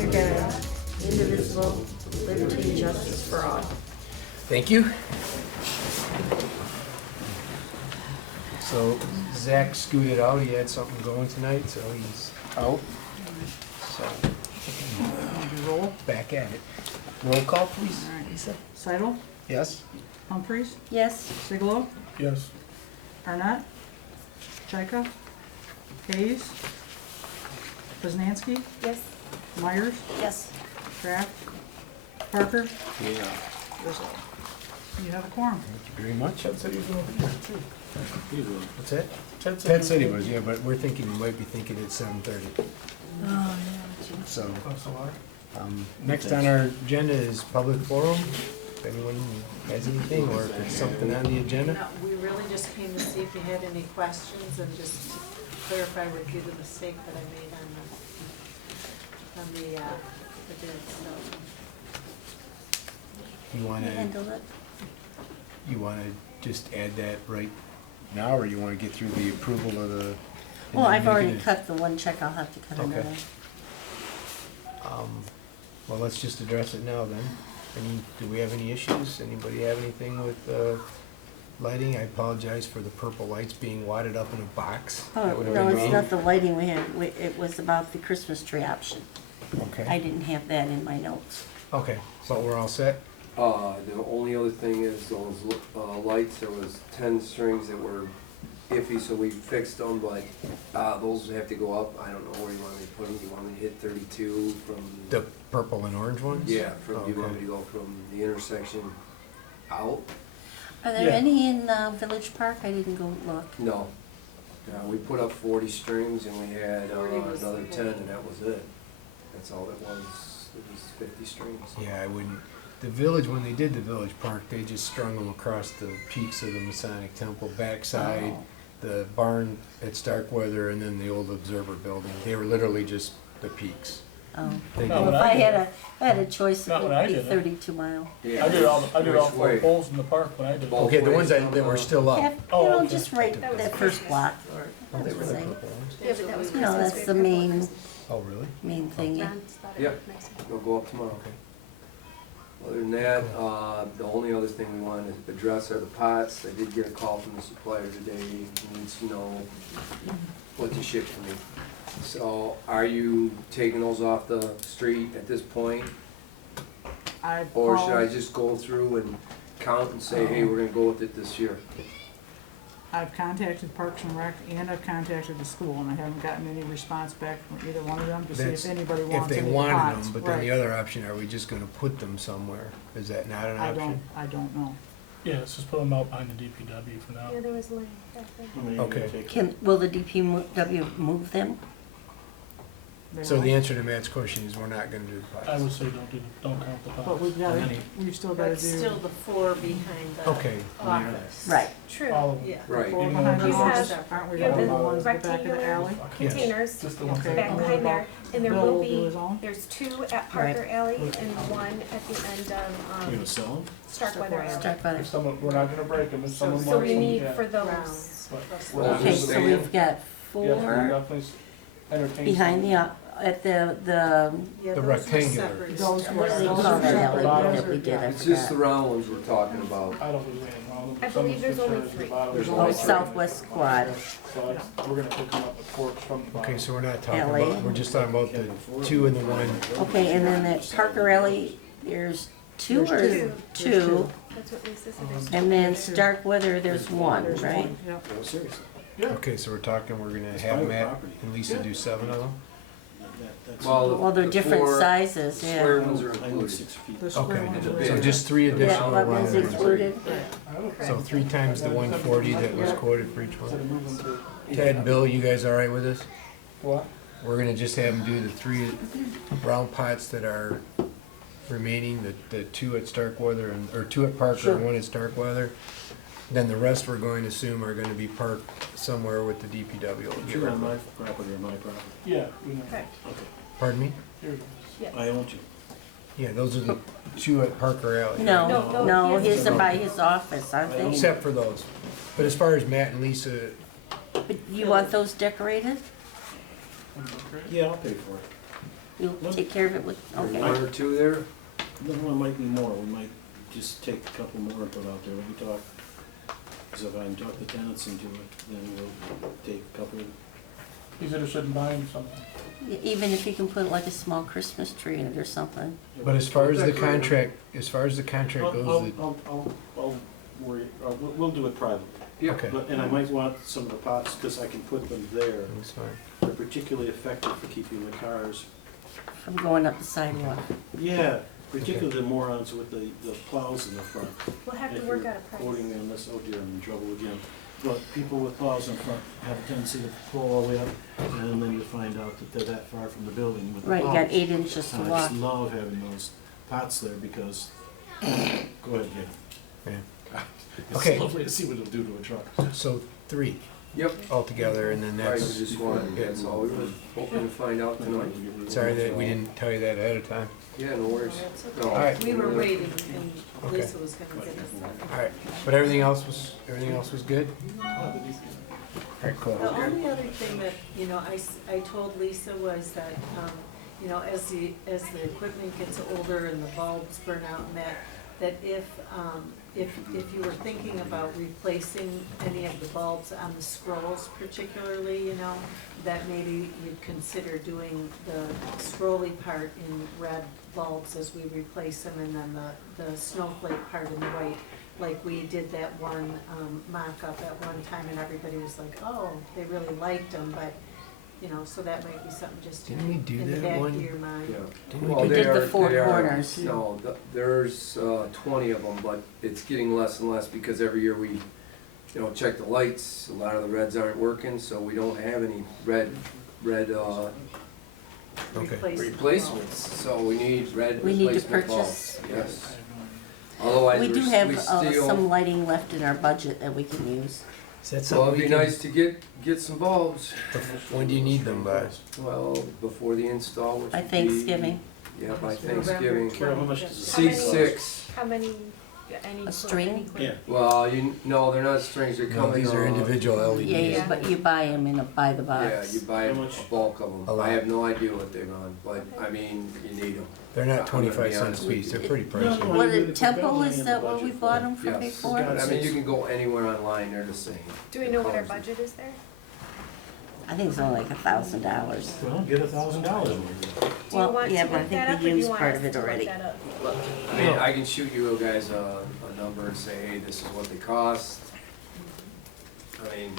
under God, indivisible, liberty and justice for all. Thank you. So Zach scooted out, he had something going tonight, so he's out. So, Roll. back at it. Roll call, please. All right. Lisa? Seidel, Yes? Humphries, Yes, Sigalo, Yes. Arnett, Chika, Hayes, Poznanski, yes, Myers, yes. Kraft, Parker, Yeah. Rizzo. You have a quorum. Thank you very much. Chad said he was going to be here too. He was. What's that? Chad Said he was, yeah, but we're thinking, we might be thinking it's 7:30. Oh, yeah, geez. So, Oh, so are? next on our agenda is public forum. If anyone has anything, or if there's something on the agenda. No, we really just came to see if you had any questions and just to clarify with you the mistake that I made on the bid, so. You wanna, Handle it. you wanna just add that right now, or you wanna get through the approval of the? Well, I've and then already make it cut the one check, I'll have to cut Okay. another. Well, let's just address it now then. Do we have any issues? Anybody have anything with lighting? I apologize for the purple lights being wadded up in a box. Oh, That would've no, been it's me. not the lighting we had, it was about the Christmas tree option. I Okay, didn't have that in my notes. okay, so we're all set? The only other thing is those lights, there was 10 strings that were iffy, so we fixed them, but those have to go up. I don't know where you want me to put them. You want me to hit 32 from? The purple and orange ones? Yeah, from, Oh, you want me okay. to go from the intersection out? Are there Yeah. any in Village Park? I didn't go look. No. We put up 40 strings and we had 40 was another the 10 and that was it. That's all it was. It was 50 strings. Yeah, I wouldn't, the village, when they did the village park, they just strung them across the peaks of the Masonic Temple backside, Oh. the barn at Starkweather, and then the old observer building. They were literally just the peaks. Oh. They No, Well, when if I I did had it. a, I had a choice, it Not when would I be did it. 32 mile. Yeah. I did all Which four way? poles in the park when I did it. Both Okay, the ones ways that from were the- still up. Have, Oh, you know, okay. just right that first block. Oh, they were the Same. purple ones? Yeah, but that was No, Christmas. that's the main, Oh, really? main thing. yeah. Ron thought it Yep. looked nice. We'll go up tomorrow. Okay. Other than that, the only other thing we wanted to address are the pots. I did get a call from the supplier today. He needs to know what to ship to me. So are you taking those off the street at this point? I Or should I called, just go through and count and say, hey, we're gonna go with it this year? I've contacted Parks and Rec and I've contacted the school and I haven't gotten any response back from either one of them to see That's if anybody If wants they any wanted pots. them, but then the Right. other option, are we just gonna put them somewhere? Is that not an option? I don't know. Yeah, let's just put them out behind the DPW for now. Yeah, there was land back there. Okay. Will the DPW move them? They So won't. the answer to Matt's question is we're not gonna do the I pots. would say don't count the pots. But we've got, And any- we've still gotta But still do. the four behind the Okay. office. Right. True. All of them. Yeah. Right. Four Even behind though the you office, have- aren't we you have the the ones at the back of the rectangular alley? Yes. containers Just the ones Okay. that- back behind there, and there Bill will will do his be, own? there's 2 at Parker Alley and 1 at the end You gonna of sell them? Starkweather Alley. Starkweather. If someone, we're not gonna break them, if someone So wants we them, need yeah. for those, Rounds. But Well, Okay, just so saying. we've got Yeah, we'll 4 definitely entertain behind some. the, at the, Yeah, The those were rectangular. separate. Those what do they Those call are that alley separate. that we did, I It's just the forgot. round ones we're talking about. I don't believe anything wrong with them. I Some believe is there's good only for the 3. bottom. There's Oh, only Southwest Squad. So that's, we're gonna pick them up at Forks from the bottom. Okay, so we're not talking LA. about, we're just talking about the 2 and the 1. Okay, and then at Parker Alley, there's 2 or There's 2, That's what Lisa said. There's and then Starkweather, there's 1, There's right? one, yep. No, seriously. Yeah. Okay, so we're talking, we're gonna It's have private Matt property. and Lisa do 7 of them? That's- Well, they're the different 4 sizes, Square yeah. ones are I know included. 6 feet. The square Okay, ones the are- big- so just 3 Yeah, additional what one's round ones. included? So 3 times the 140 that was quoted for each Instead of one. moving to, Ted and Bill, you guys all right with this? what? We're gonna just have them do the 3 round pots that are remaining, the 2 at Starkweather, and or 2 at Parker and 1 at Starkweather. Then the rest we're going to assume are gonna be parked somewhere with the DPW. You're on my property or my property. Yeah, we know. Okay. Okay. Pardon me? Here it is. Yes. I own you. Yeah, those are the 2 at Parker Alley. No, No, no, he has his are to- by his office, aren't they? Except for those. But as far as Matt and Lisa, But you want those decorated? Yeah, I'll pay for it. You'll take care of it with, okay. One or two there? No, it might be more, we might just take a couple more and put out there, we talk. Because if I can talk the tenants into it, then we'll take a couple. He's interested in buying something. Even if you can put like a small Christmas tree in it or something. But as far as the contract goes, I'll worry, we'll do it privately. Yeah. okay, But, and I might want some of the pots, because I can put them there. that's fine. They're particularly effective for keeping the cars. From going up the sidewalk. Yeah, particularly the morons with the plows in the front. We'll have to If work you're out a price. quoting me on this, oh dear, I'm in trouble again. But people with plows in front have a tendency to pull all the way up, and then you find out that they're that far from the building with the Right, you plows. got 8 inches to And I walk. just love having those pots there because, go ahead, get Yeah. It's Okay. lovely to see what it'll do to a truck. So 3 Yep. altogether, and then Right, that's, we just wanted, that's all we were hoping to find out tonight. sorry that we didn't tell you that ahead of time. Yeah, no worries. That's No. okay. Alright. We were waiting and Okay. Lisa was gonna get us that. Alright, but everything else was good? Alright, cool. The only other thing that, you know, I told Lisa was that, you know, as the equipment gets older and the bulbs burn out and that if you were thinking about replacing any of the bulbs on the scrolls particularly, you know, that maybe you'd consider doing the scrolly part in red bulbs as we replace them, and then the snowflake part in white. Like we did that one mock-up at one time, and everybody was like, oh, they really liked them, but, you know, so that might be something just Didn't we do in the that back one? of your mind. Yeah. Didn't Well, we We they did the are- 4 they are- corners. No, there's 20 of them, but it's getting less and less because every year we, you know, check the lights. A lot of the reds aren't working, so we don't have any red Okay. replacements. So we need red We need to replacement purchase- bulbs. Yes. Otherwise, We do we have still. some lighting left in our budget that we can use. Is that Well, something it'd we be can, nice to get some bulbs. when do you need them by? Well, before the install, which By would be- Thanksgiving. Yeah, by November Thanksgiving. Carol, how much does it C6. How many, any? A string? Yeah. Well, no, they're not strings. They're No, coming. these are individual LEDs. Yeah, but you buy them by the Yeah, box. you buy a How much? bulk of A them. lot. I have no idea what they run, but I mean, you need them. They're I'm not gonna 25 be cents honest a with piece, you. they're pretty No, pricey. no. What, It's Temple, got is money that in the what we budget bought for them for Yes. before? It's I mean, you can go anywhere online, they're the same. Do we know what our budget is there? I think it's only like $1,000. Well, get $1,000 worth. Do you Well, want yeah, to but I look think that up, we or do you used want part us of it to look already. that up? I mean, I can shoot you guys a number and say, hey, this is what they cost. I mean,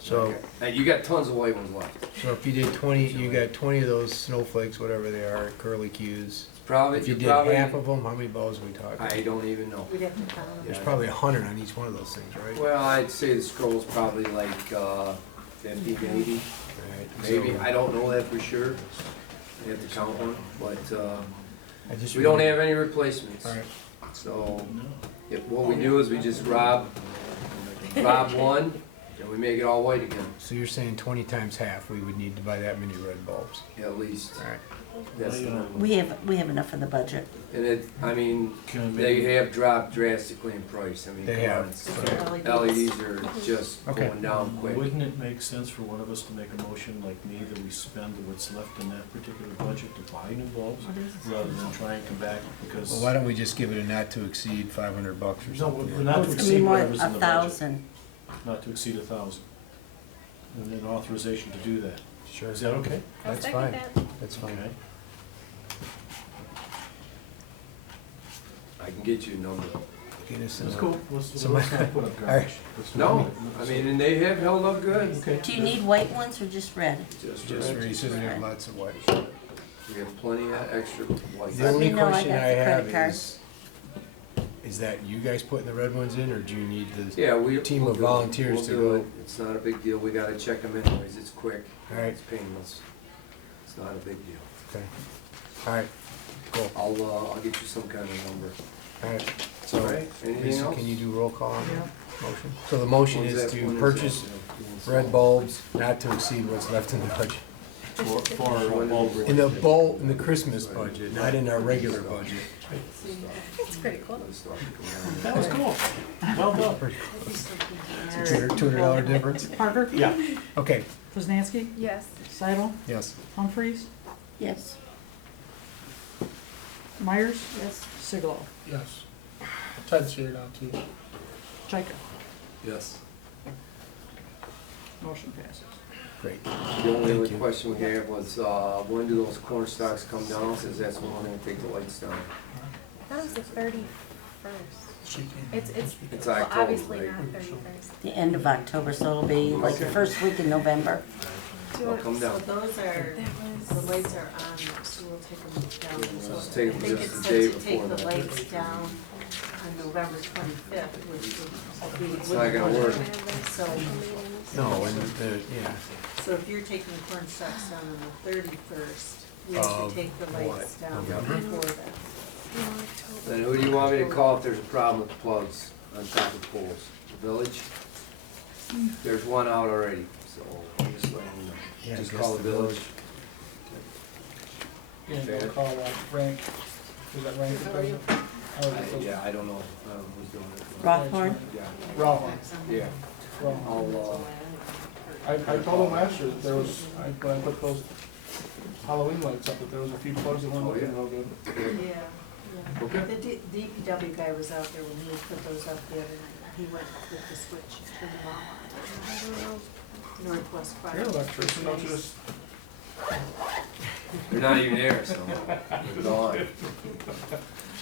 So, you got tons of white ones left. so if you did 20, you got 20 of those snowflakes, whatever they are, curly Qs. Probably, If you did probably, half of them, how many bulbs are we talking? I don't even know. We'd have to count them. There's probably 100 on each one of those things, right? Well, I'd say the scroll's probably like 50 maybe. Alright, Maybe, so I don't know that for sure. I have to count one, but I just we don't really- have any replacements. Alright, So No. what we do is we just rob one and we make it all white again, so you're saying 20 times half, we would need to buy that many red bulbs? at least. Alright, That's the number. We have enough in the budget. And I mean, Can we they maybe- have dropped drastically in price. I mean, They come have. on, it's- Okay. LEDs are just Okay. going down quick. Wouldn't it make sense for one of us to make a motion like me that we spend what's left in that particular budget to buy new bulbs rather than try and come back because. well, why don't we just give it a not to exceed $500 or No, something? we're not Oh, to it's gonna be exceed more, whatever's in the budget. 1,000. Not to exceed 1,000. And then authorization to do that. Sure, Is that okay? I'll That's second fine. that. that's fine. Okay. I can get you a number. Get us That's a- cool. Let's So let's my- not put up Alright. garbage. Let's No, not- I mean, and they have held up good. Okay. Do you need white ones or just red? Just Just right. for, he says we have lots of white. We have plenty of extra white. The Let only me know, I question got I the have credit card. is that you guys putting the red ones in, or do you need the? Yeah, we. Team we'll of do it. volunteers We'll to do go. it. It's not a big deal. We gotta check them anyways. It's quick. Alright, It's painless. It's not a big deal. okay. Alright, cool. I'll get you some kind of number. Alright, All so, right, anything Lisa, else? can you do roll call on Yeah. that motion? So the motion When's is that- to when is purchase that? red bulbs not to exceed what's left in the budget. For bulb In the Christmas budget, not in our regular budget. That's pretty cool. That was cool. Well done. It's a $200 difference? Parker? Yeah. Okay, Kuznanski? Yes. Seidel? yes. Humphries? Yes. Myers, Yes. Sigalo, Yes. Ted's here now too. Chaika, Yes. motion passes. Great. The only Thank other you. question we had was, when do those corn stalks come down? Says that's when we're gonna take the lights down. I thought it was the 31st. She came. It's It's well, October, obviously right? not 31st. The end of October, so it'll be like the first week in November. They'll come So down. those are, the lights are on, so we'll take them down. We'll just So take I them think just it's the day set to take before the that. lights down on November 25th, which would be. It's not gonna work. So, No, and yeah, so if you're taking the corn stalks down on the 31st, we have Of to take the lights what? down November? before that. Then who do you want me to call if there's a problem with the plugs on top of the poles? The village? There's one out already, so I'm just letting you know. Yeah, I Just guess call the the village. Yeah, they'll call rank. Is that rank? Yeah, I don't know who's doing it. Rothorn? Yeah, Rothorn. yeah. Rothorn. I'll, I told them last year that there was, when I put those Halloween lights up, that there was a few plugs that weren't Oh, yeah. looking real good. Yeah, yeah. Okay. The DPW guy was out there when we put those up the other night. He went with the switch and turned them all on. Northwest Fire. You're an electrician, don't you just, You're not even there, so you're gone.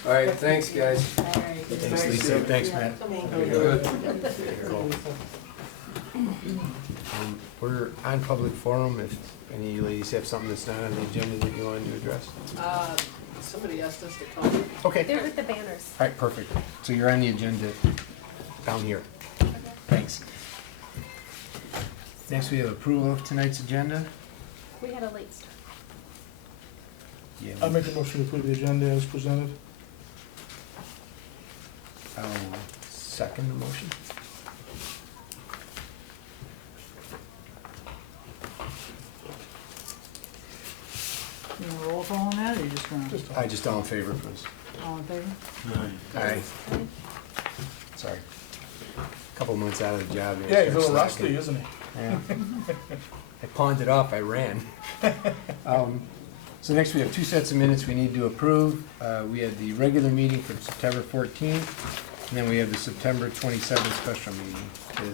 All right, thanks, guys. All right. thanks Lisa, thanks Matt. Good. We're on public forum, if any ladies have something that's not on the agenda that you wanted to address. Somebody asked us to come. Okay, They're with the banners. all right, perfect. So you're on the agenda down here. Thanks. Next, we have approval of tonight's agenda. We had a late start. Yeah. I make a motion to approve the agenda as presented. I'll second the motion. You want a roll call on that, or you just gonna, I just all in favor, please. all in favor? Aye. Sorry. Couple months out of the job. Yeah, he's a Starts little rusty, slacking. isn't he? Yeah. I pawned it off, I ran. So next we have two sets of minutes we need to approve. We had the regular meeting from September 14th, and then we have the September 27th special meeting.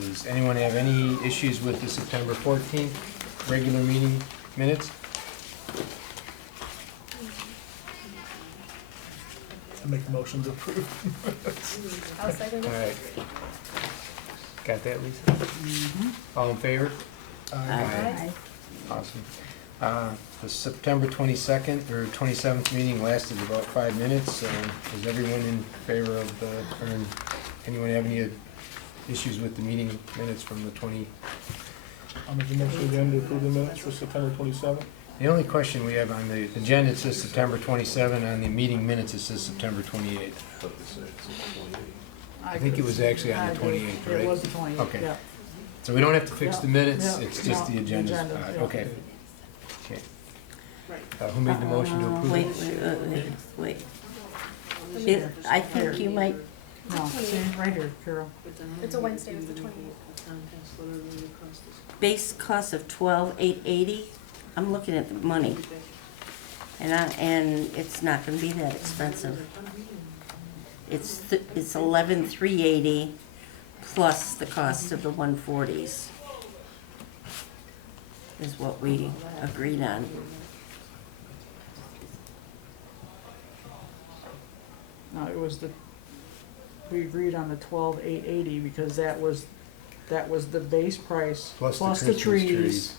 Does anyone have any issues with the September 14th regular meeting minutes? I make a motion to approve. I'll second All it. right. Got that, Lisa? All in favor? Aye. Awesome. The September 22nd or 27th meeting lasted about 5 minutes. Is everyone in favor of the, or anyone have any issues with the meeting minutes from the 20? I'll make a motion again to approve the minutes for September 27th. The only question we have on the agenda, it says September 27, on the meeting minutes, it says September 28. I think it was actually on the 28th, right? It was the 28th, Okay. yeah. So we don't have to fix the minutes, Yeah, it's just no, the agenda. yeah. Okay. Okay. Who made the motion to approve? Wait. I think you might, No, see, right here, Carol. It's a Wednesday, it's the 28th. base cost of $12,880. I'm looking at the money. And it's not gonna be that expensive. It's $11,380 plus the cost of the 140s. Is what we agreed on. No, it was we agreed on the 12,880 because that was the base price Plus the plus the Christmas trees. trees.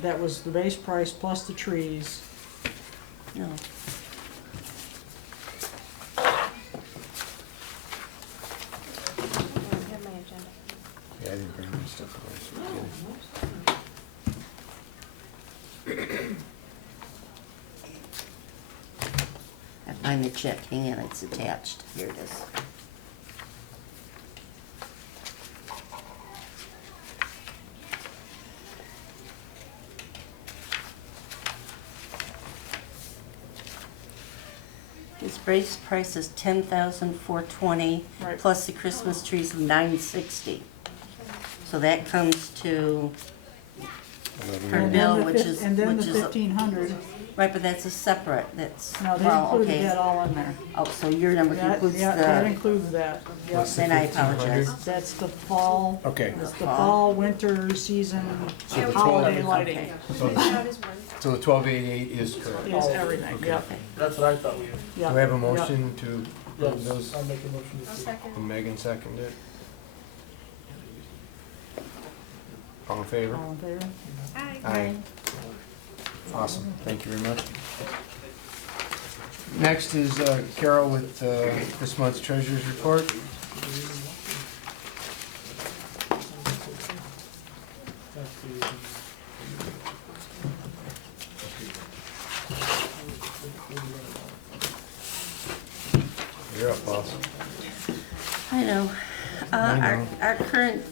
That was the base price plus the trees. No. I don't have my agenda. Yeah, I didn't bring my stuff away. I find the check, hang on, it's attached. Here it is. His base price is $10,420 Right. plus the Christmas trees of $960. So that comes to her And then bill, the which fif- is And then the which is 1,500 Right, but that's a separate, that's, No, they well, included okay. that all in there. Oh, so your number That, includes yeah, that the, includes that. Yep. What's the then I 1,500? apologize. That's the fall, Okay, it's the fall, winter season, So the holiday 12 lighting. Okay. so, That is one. so the 1288 is correct. Is everything, Okay. yep, That's what I thought we had. yep. Do we have a yep. motion to approve Yes, those? I'll make a motion to I'll approve. second. And Megan seconded it. All in favor? All in favor? Aye. Aye. Awesome, thank you very much. Next is Carol with this month's treasurer's report. You're up, boss. I know. I know. Our current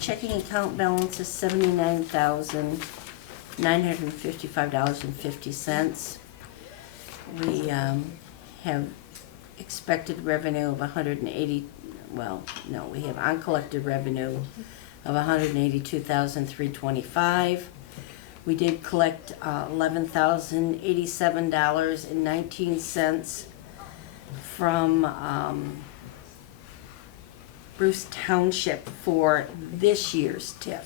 checking account balance is $79,955.50. We have expected revenue of 180, well, no, we have uncollected revenue of 182,325. We did collect $11,087.19 from Bruce Township for this year's TIF.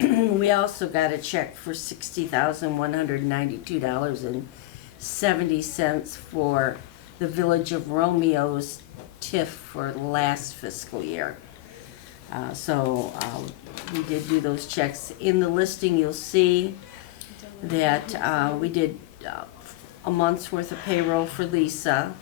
We also got a check for $60,192.70 for the Village of Romeo's TIF for last fiscal year. So we did do those checks. In the listing, you'll see that we did a month's worth of payroll for Lisa.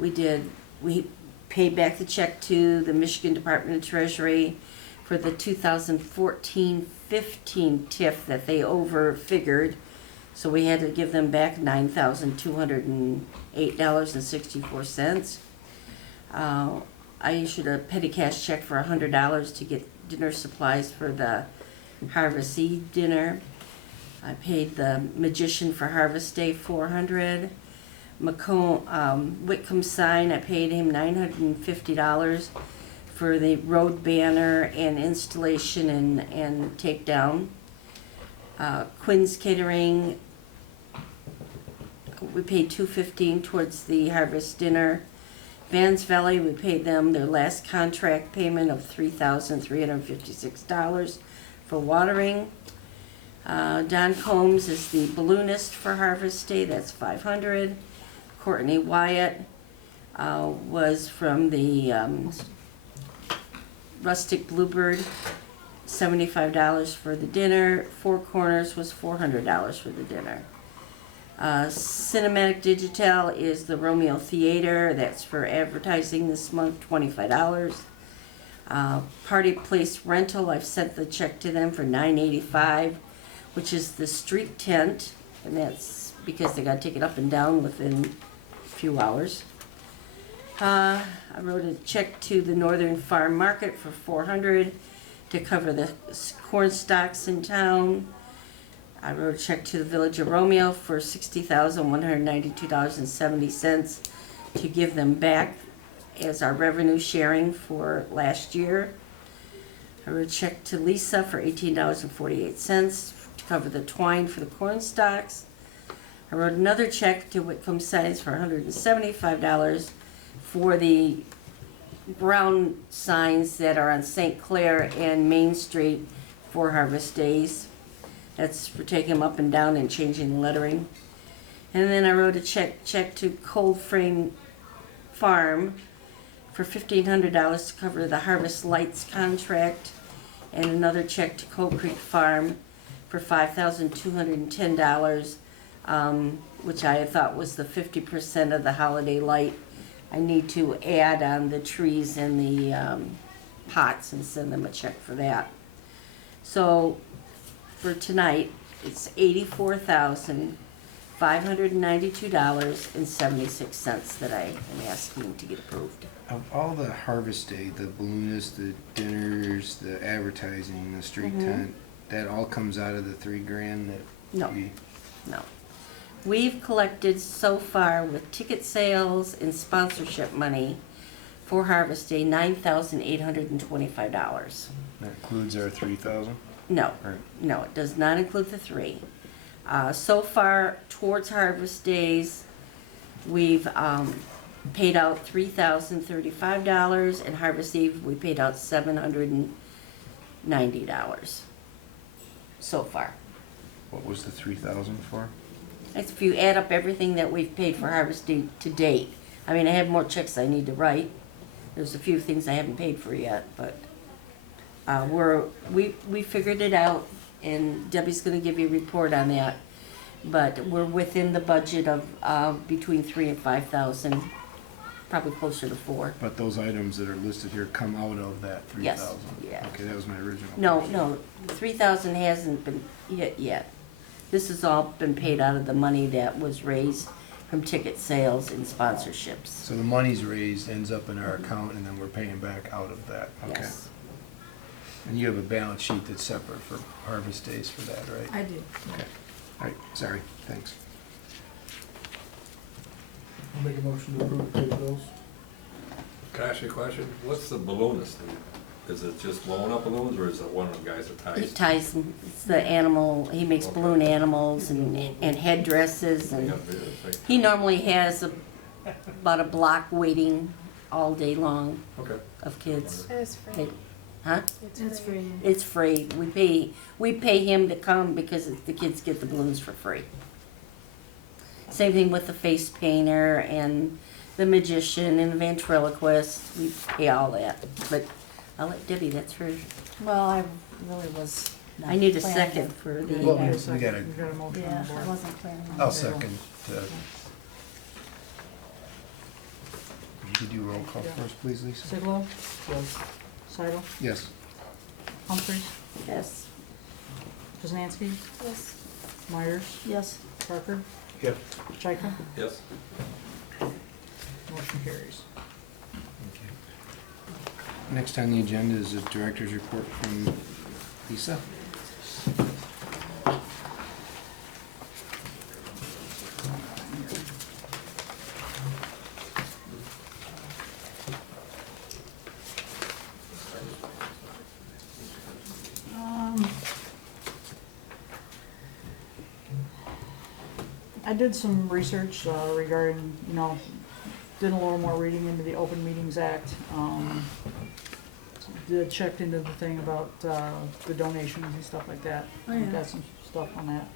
We paid back the check to the Michigan Department of Treasury for the 2014-15 TIF that they overfigured. So we had to give them back $9,208.64. I issued a petty cash check for $100 to get dinner supplies for the Harvest Eve dinner. I paid the magician for Harvest Day $400. Whitcomb Sign, I paid him $950 for the road banner and installation and takedown. Quinn's Catering, we paid $215 towards the Harvest dinner. Vans Valley, we paid them their last contract payment of $3,356 for watering. Don Combs is the balloonist for Harvest Day, that's $500. Courtney Wyatt was from the Rustic Bluebird, $75 for the dinner. Four Corners was $400 for the dinner. Cinematic Digital is the Romeo Theater, that's for advertising this month, $25. Party Place Rental, I've sent the check to them for $9.85, which is the street tent, and that's because they gotta take it up and down within a few hours. I wrote a check to the Northern Farm Market for $400 to cover the corn stalks in town. I wrote a check to the Village of Romeo for $60,192.70 to give them back as our revenue sharing for last year. I wrote a check to Lisa for $18.48 to cover the twine for the corn stalks. I wrote another check to Whitcomb Signs for $175 for the brown signs that are on St. Clair and Main Street for Harvest Days. That's for taking them up and down and changing the lettering. And then I wrote a check to Cold Frame Farm for $1,500 to cover the Harvest Lights contract, and another check to Cold Creek Farm for $5,210, which I thought was the 50% of the holiday light. I need to add on the trees and the pots and send them a check for that. So for tonight, it's $84,592.76 that I am asking to get approved. Of all the Harvest Day, the balloonists, the dinners, the advertising, the street tent, that all comes out of the $3,000 that No. we... No. We've collected so far with ticket sales and sponsorship money for Harvest Day, $9,825. That includes our 3,000? No, Right. no, it does not include the three. So far, towards harvest days, we've paid out $3,035, and Harvest Eve, we paid out $790 so far. What was the 3,000 for? That's if you add up everything that we've paid for Harvest Eve to date. I mean, I have more checks I need to write. There's a few things I haven't paid for yet, but we figured it out, and Debbie's gonna give you a report on that. But we're within the budget of between 3,000 and 5,000, probably closer to 4. But those items that are listed here come out of that 3,000? Yes, yeah. Okay, that was my original. No, 3,000 hasn't been hit yet. This has all been paid out of the money that was raised from ticket sales and sponsorships. So the money's raised, ends up in our account, and then we're paying back out of that, okay? Yes. And you have a balance sheet that's separate for harvest days for that, right? I do. Okay, all right, sorry, thanks. I'll make a motion to approve the pay bills. Can I ask you a question? What's the balloonist? Is it just blowing up balloons, or is it one of the guys that He ties? ties, it's the animal, he makes balloon animals and headdresses, and he normally has about a block waiting all day long Okay. of kids. And it's free. Huh? It's free. It's free. We pay him to come because the kids get the balloons for free. Same thing with the face painter and the magician and the ventriloquist. We pay all that. But I'll let Debbie, that's her. Well, I really was. not I need a planning second it. for the. Well, We got a we second. gotta- We got a motion on Yeah, the board. I wasn't planning on I'll it. second. You could do roll call first, please, Lisa? Siglo? Yes. Sidle? Yes. Humphries? Yes. Kuznanski? Yes. Myers? Yes. Parker? Yep. Chika? Yes. Motion carries. Next on the agenda is the director's report from Lisa. I did some research regarding, did a little more reading into the Open Meetings Act. Checked into the thing about the donations and stuff like that. Oh, yeah. Got some stuff on that.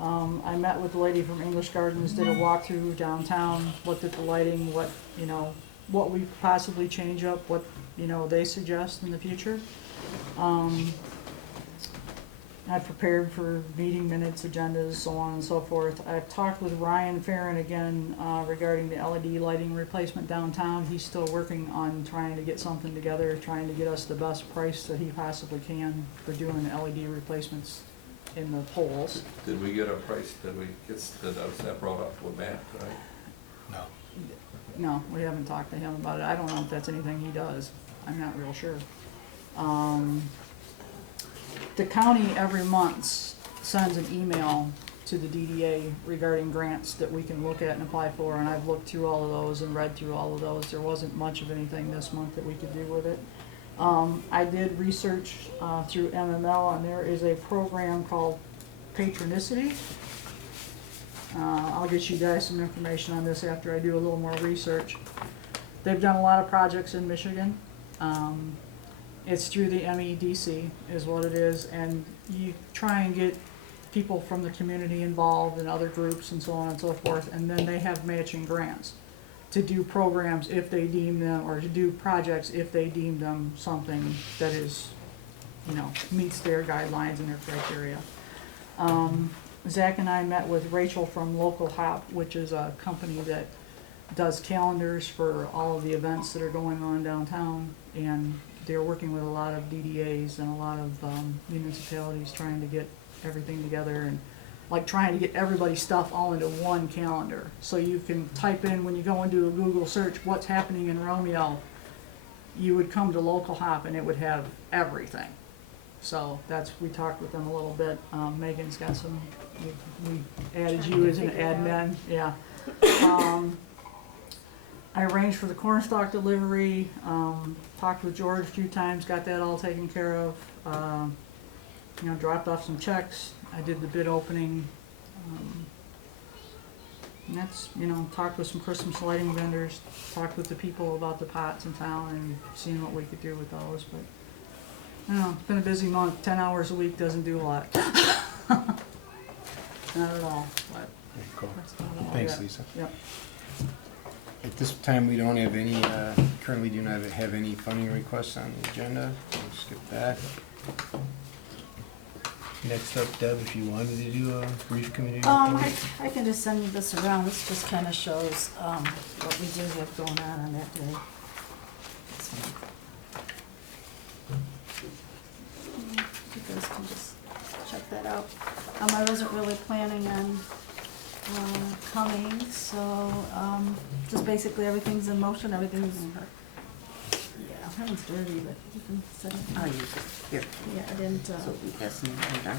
I met with the lady from English Gardens, did a walkthrough downtown, looked at the lighting, what we possibly change up, what, they suggest in the future. I prepared for meeting minutes, agendas, so on and so forth. I've talked with Ryan Farren again regarding the LED lighting replacement downtown. He's still working on trying to get something together, trying to get us the best price that he possibly can for doing the LED replacements in the poles. Did we get a price? Did we get, was that brought up with Matt, right? No. No, we haven't talked to him about it. I don't know if that's anything he does. I'm not real sure. The county every month sends an email to the DDA regarding grants that we can look at and apply for, and I've looked through all of those and read through all of those. There wasn't much of anything this month that we could do with it. I did research through MML, and there is a program called Patronicity. I'll get you guys some information on this after I do a little more research. They've done a lot of projects in Michigan. It's through the MEDC is what it is, and you try and get people from the community involved and other groups and so on and so forth, and then they have matching grants to do programs if they deem them, or to do projects if they deem them something that is, meets their guidelines and their criteria. Zach and I met with Rachel from Local Hop, which is a company that does calendars for all of the events that are going on downtown, and they're working with a lot of DDAs and a lot of municipalities trying to get everything together, and like trying to get everybody's stuff all into one calendar. So you can type in, when you go and do a Google search, what's happening in Romeo, you would come to Local Hop and it would have everything. So we talked with them a little bit. Megan's got some, we added you as an admin, yeah. I arranged for the cornstalk delivery, talked with George a few times, got that all taken care of. Dropped off some checks. I did the bid opening And that's, you know, talked with some Christmas lighting vendors, talked with the people about the pots in town and seeing what we could do with those, but, I don't know, it's been a busy month. 10 hours a week doesn't do a lot. Not at all, but Okay, cool. that's about all. Thanks, Yeah. Lisa. Yep. At this time, we don't have any, currently do not have any funding requests on the agenda. We'll skip that. Next up, Deb, if you wanted to do a brief community report. I can just send this around, this just kinda shows, what we do have going on that day. This one. You guys can just check that out. I wasn't really planning on, coming, so, just basically everything's in motion, everything's, yeah, that one's dirty, but you can set it. I'll use it. Here. Yeah, I didn't, So we pass them down.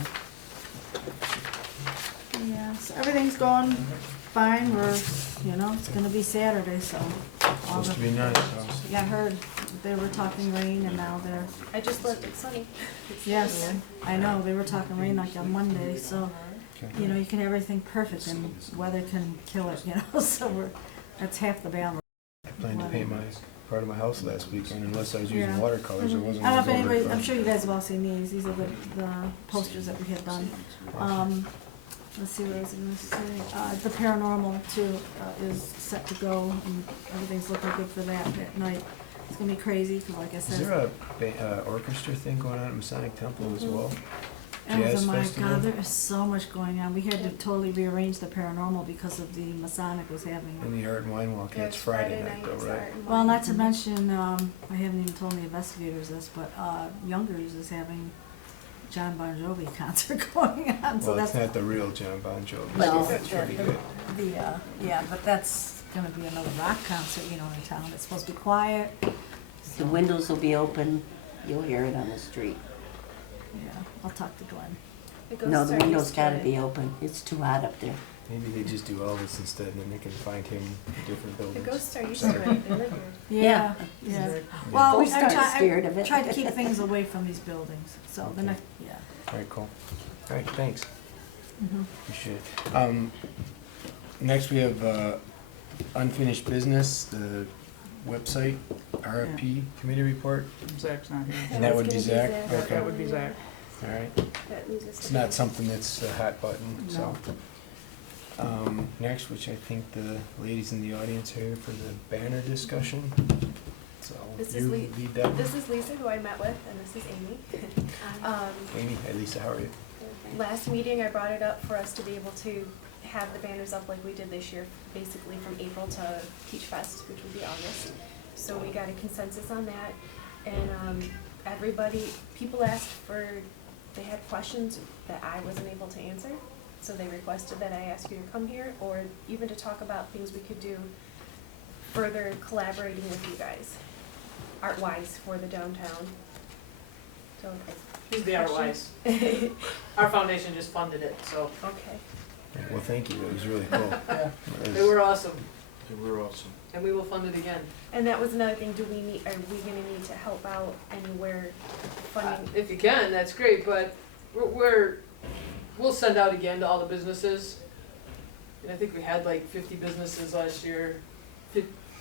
yeah, so everything's going fine, we're, you know, it's gonna be Saturday, so. all Supposed the- to be nice, so. Yeah, I heard they were talking rain and now they're, I just looked, it's sunny. yes, I know, they were talking rain like on Monday, so, Okay. you know, you can have everything perfect and weather can kill it, you know, so that's half the battle. I planned to paint part of my house last weekend, unless I was using Yeah. watercolors, it wasn't. I don't know if as anybody, overflow. I'm sure you guys have all seen these are the posters that we had done. Let's see what I was gonna say, the paranormal too, is set to go and everything's looking good for that night. It's gonna be crazy, 'cause like I Is said. there a orchestra thing going on at Masonic Temple as well? And Jazz my festival? God, there is so much going on. We had to totally rearrange the paranormal because of the Masonic was having. And the Art and Wine Walk, Yeah, that's it's Friday night though, is right? Art and Well, Wine. not to mention, I haven't even told the investigators this, but Youngers is having John Bon Jovi concert going on, so Well, that's it's not the real John Bon Jovi, No, so that's pretty good. yeah, but that's gonna be another rock concert, you know, in town. It's supposed to be quiet. The windows will be open, you'll hear it on the street. Yeah, I'll talk to Glenn. The No, ghosts the are windows used to gotta it. be open, it's too hot up there. Maybe they just do Elvis instead, and then they can find him in different The buildings. ghosts are used to it, they live here. Yeah, Yeah. yeah. Well, Ghosts aren't scared of I it. tried to keep things away from these buildings, so the Okay. next, yeah. Alright, cool. Alright, thanks. Mhm. Appreciate it. Next we have, unfinished business, the website, RFP committee report. Zach's not here. And that would be It's Zach? gonna be Okay. That would be Zach. Alright, That leaves us it's to not do- something that's a hot button, so. Next, which I think the ladies in the audience are here for the banner discussion. So, This is you Lee- lead that one. This is Lisa, who I met with, and this is Amy. Amy, hi Lisa, how are you? Last meeting, I brought it up for us to be able to have the banners up like we did this year, basically from April to Peach Fest, which would be August. So we got a consensus on that, and everybody, people asked for, they had questions that I wasn't able to answer, so they requested that I ask you to come here, or even to talk about things we could do further collaborating with you guys, art-wise, for the downtown. So, He's the Art-Wise. Our foundation just funded it, so, okay. Well, thank you, it was really cool. yeah, It was- they were awesome, They were awesome. and we will fund it again. And that was another thing, are we gonna need to help out anywhere funding? If you can, that's great, but we'll send out again to all the businesses. And I think we had like 50 businesses last year,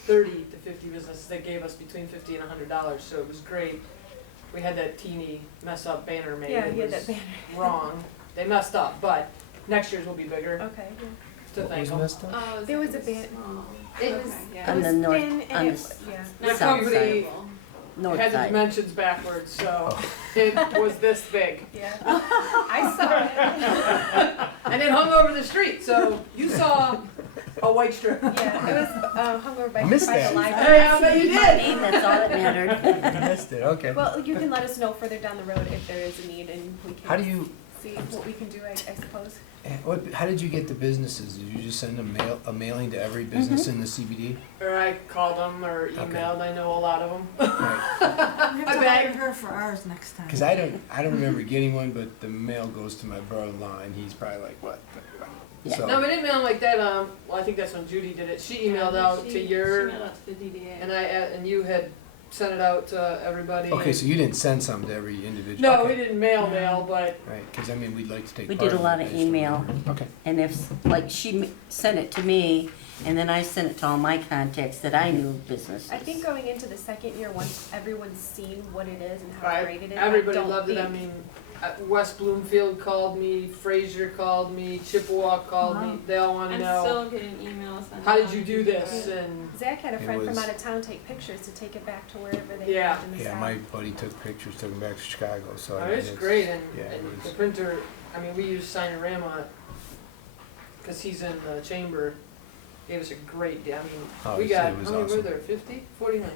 30 to 50 businesses that gave us between $50 and $100, so it was great. We had that teeny mess up banner made. Yeah, It you had was that banner. wrong. They messed up, but next year's will be bigger Okay, yeah. to What thank was them. messed up? There was a ban, it was, On it the was north- thin on and the it, yeah. The South company North had the side. dimensions backwards, so it was this big. Yeah, I saw it. And it hung over the street, so you saw a white strip. Yeah, it was hung over by Missed the that. library. Hey, I bet you My did. name, that's all that mattered. I missed it, okay. Well, you can let us know further down the road if there is a need and we How do can you, see what we can do, I suppose. how did you get the businesses? Did you just send a mailing to every business in the CBD? Or I called them or emailed, I know a lot of them. Right. We have to beg. hire her for ours next time. Cause I don't remember getting one, but the mail goes to my brother-in-law and he's probably like, what? Yeah. So, No, we didn't mail them like that, well, I think that's when Judy did it. She emailed out to your, She emailed out to the DDA. and and you had sent it out to everybody. Okay, and- so you didn't send some to every individual? No, Okay. we didn't mail, but Right, because I mean, we'd like to take We part did a in lot it, of I just email. remember. Okay. And if, like, she sent it to me, and then I sent it to all my contacts that I knew of businesses. I think going into the second year, once everyone's seen what it is and how right, great it is, everybody I don't loved it. I think- mean, West Bloomfield called me, Fraser called me, Chippewa called me. Wow. They all want to I'm know, still getting emails. on how did how you to do this? it. And Zach had a It friend from was- out of town take pictures to take it back to wherever they Yeah. lived in the Yeah, south. my buddy took pictures, took them back to Chicago, so I oh, mean, it's great. And, yeah, it and was- the printer, I mean, we use Sinorama because he's in the chamber. Gave us a great deal. I mean, Oh, we it got, was how many were awesome. there? 50? 49?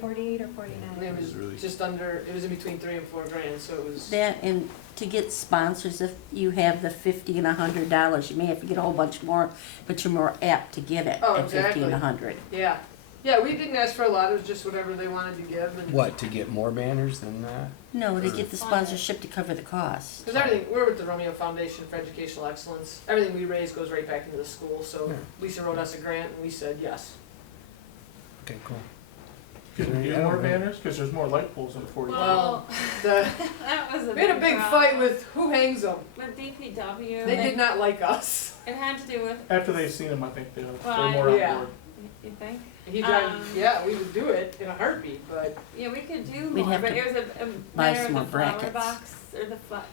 48 or And 49. it was Really- just under, it was in between 3 and 4 grand, so it was. That, and to get sponsors, if you have the $50 and $100, you may have to get a whole bunch more, but you're more apt to get it Oh, at 50 and exactly. 100. Yeah. Yeah, we didn't ask for a lot, it was just whatever they wanted to give. And What, to get more banners than that? No, to Or- get the sponsorship to cover the cost. Because everything, we're with the Romeo Foundation for Educational Excellence. Everything we raise goes right back into the school, so Yeah. Lisa wrote us a grant and we said yes. Okay, cool. Could we I get don't more know. banners? Because there's more light poles than 40. Well, the, That was a we had a big fight problem. with who hangs them. With DPW. They did not like us. It had to do with, After they've seen them, I think they're Well, more on yeah. board. you think? He tried, yeah, Um, we would do it in a heartbeat, but Yeah, we could do We'd more, have but to it was a buy matter some of more the flower brackets. box, or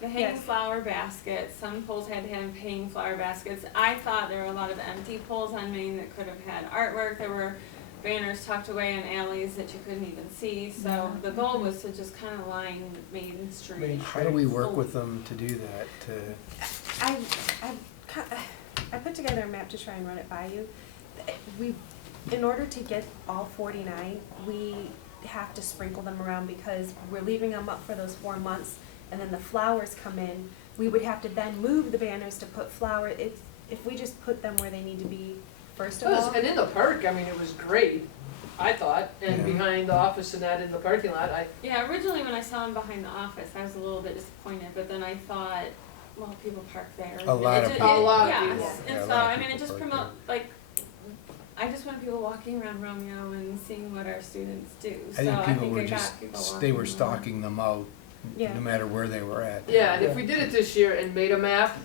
the hanging Yes. flower baskets. Some poles had to have hanging flower baskets. I thought there were a lot of empty poles on Main that could have had artwork. There were banners tucked away in alleys that you couldn't even see. So the goal was to just kind of line Main Street. Main How do we work So- with them to do that, to, I put together a map to try and run it by you. In order to get all 49, we have to sprinkle them around because we're leaving them up for those 4 months, and then the flowers come in. We would have to then move the banners to put flower. If we just put them where they need to be, first of all. and in the park, I mean, it was great, I thought. And Yeah. behind the office and that in the parking lot, Yeah, originally when I saw them behind the office, I was a little bit disappointed, but then I thought, well, people park there. A lot of It ju- people. A lot of yes. people. Yeah, And a so, lot of I mean, it people just park promote, like, I just want people walking around Romeo and seeing what our students do. I think people were it got just, people they walking were more. stalking them out, Yeah. no matter where they were at. yeah, and if we did it this year and made a map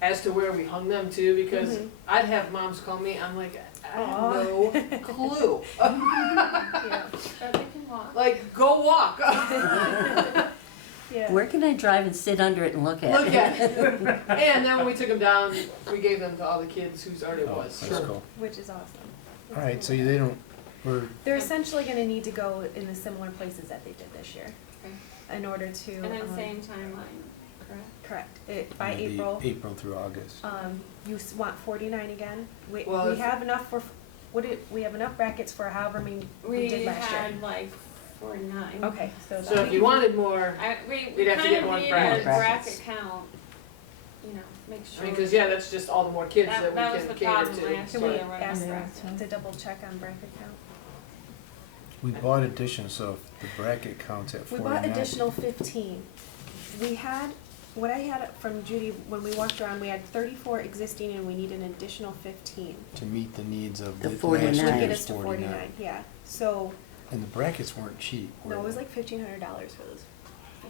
as to where we hung them too, because Mhm. I'd have moms call me, I'm like, I Aw. have no clue. Yeah. But they can walk. Like, go walk. Yeah. Where can I drive and sit under it and look at it? Look at it. And then when we took them down, we gave them to all the kids whose art it Oh, was. that's cool. Which is awesome. All right, so they don't, we're, They're essentially gonna need to go in the similar places that they did this year. Okay. In order to. And then same timeline, correct? Correct, by gonna be April. April through August. You want 49 again? We Well, if- have enough for, we have enough brackets for however many we did last year. had like 49. Okay, so So that, if you wanted more, We We'd have to kind get of more need a brackets. bracket count, you know, make I sure. mean, cause yeah, that's just all the more kids that That we was the can cater problem to. last can year. we Yeah, we're ask on them bracket. to double check on bracket count? We bought addition, so if the bracket counts at We 49. bought additional 15. We had, what I had from Judy, when we walked around, we had 34 existing and we need an additional 15. To meet the needs of The the 49. Which last would get year's us to 49, yeah. So, And the brackets weren't cheap, were no, it was they? like $1,500 for those.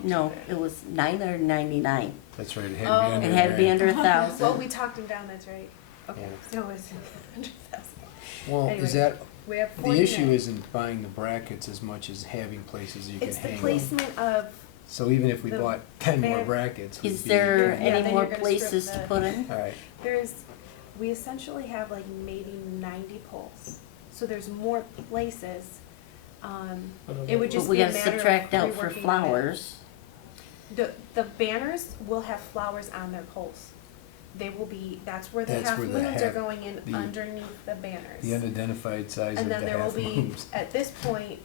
No, it was $999. That's right, it had Oh. to be under. It had to be a under grand. 1,000. Well, we talked them down, that's right. Okay, Yeah. so it was 100,000. Well, Anyway, is that, We have the 49. issue isn't buying the brackets as much as having places you can It's the hang them. placement of, So even if we the bought 10 more ban- brackets, would Is be. there Yeah, any then more you're gonna strip places to the- put in? All right, we essentially have like maybe 90 poles. So there's more places. It would But just we be a gotta matter of subtract out for reworking the bid. flowers. The banners will have flowers on their poles. They will be, that's where the That's half where the moons are half- going in the- underneath the banners. the unidentified size of And the then there will half be, moons. at this point,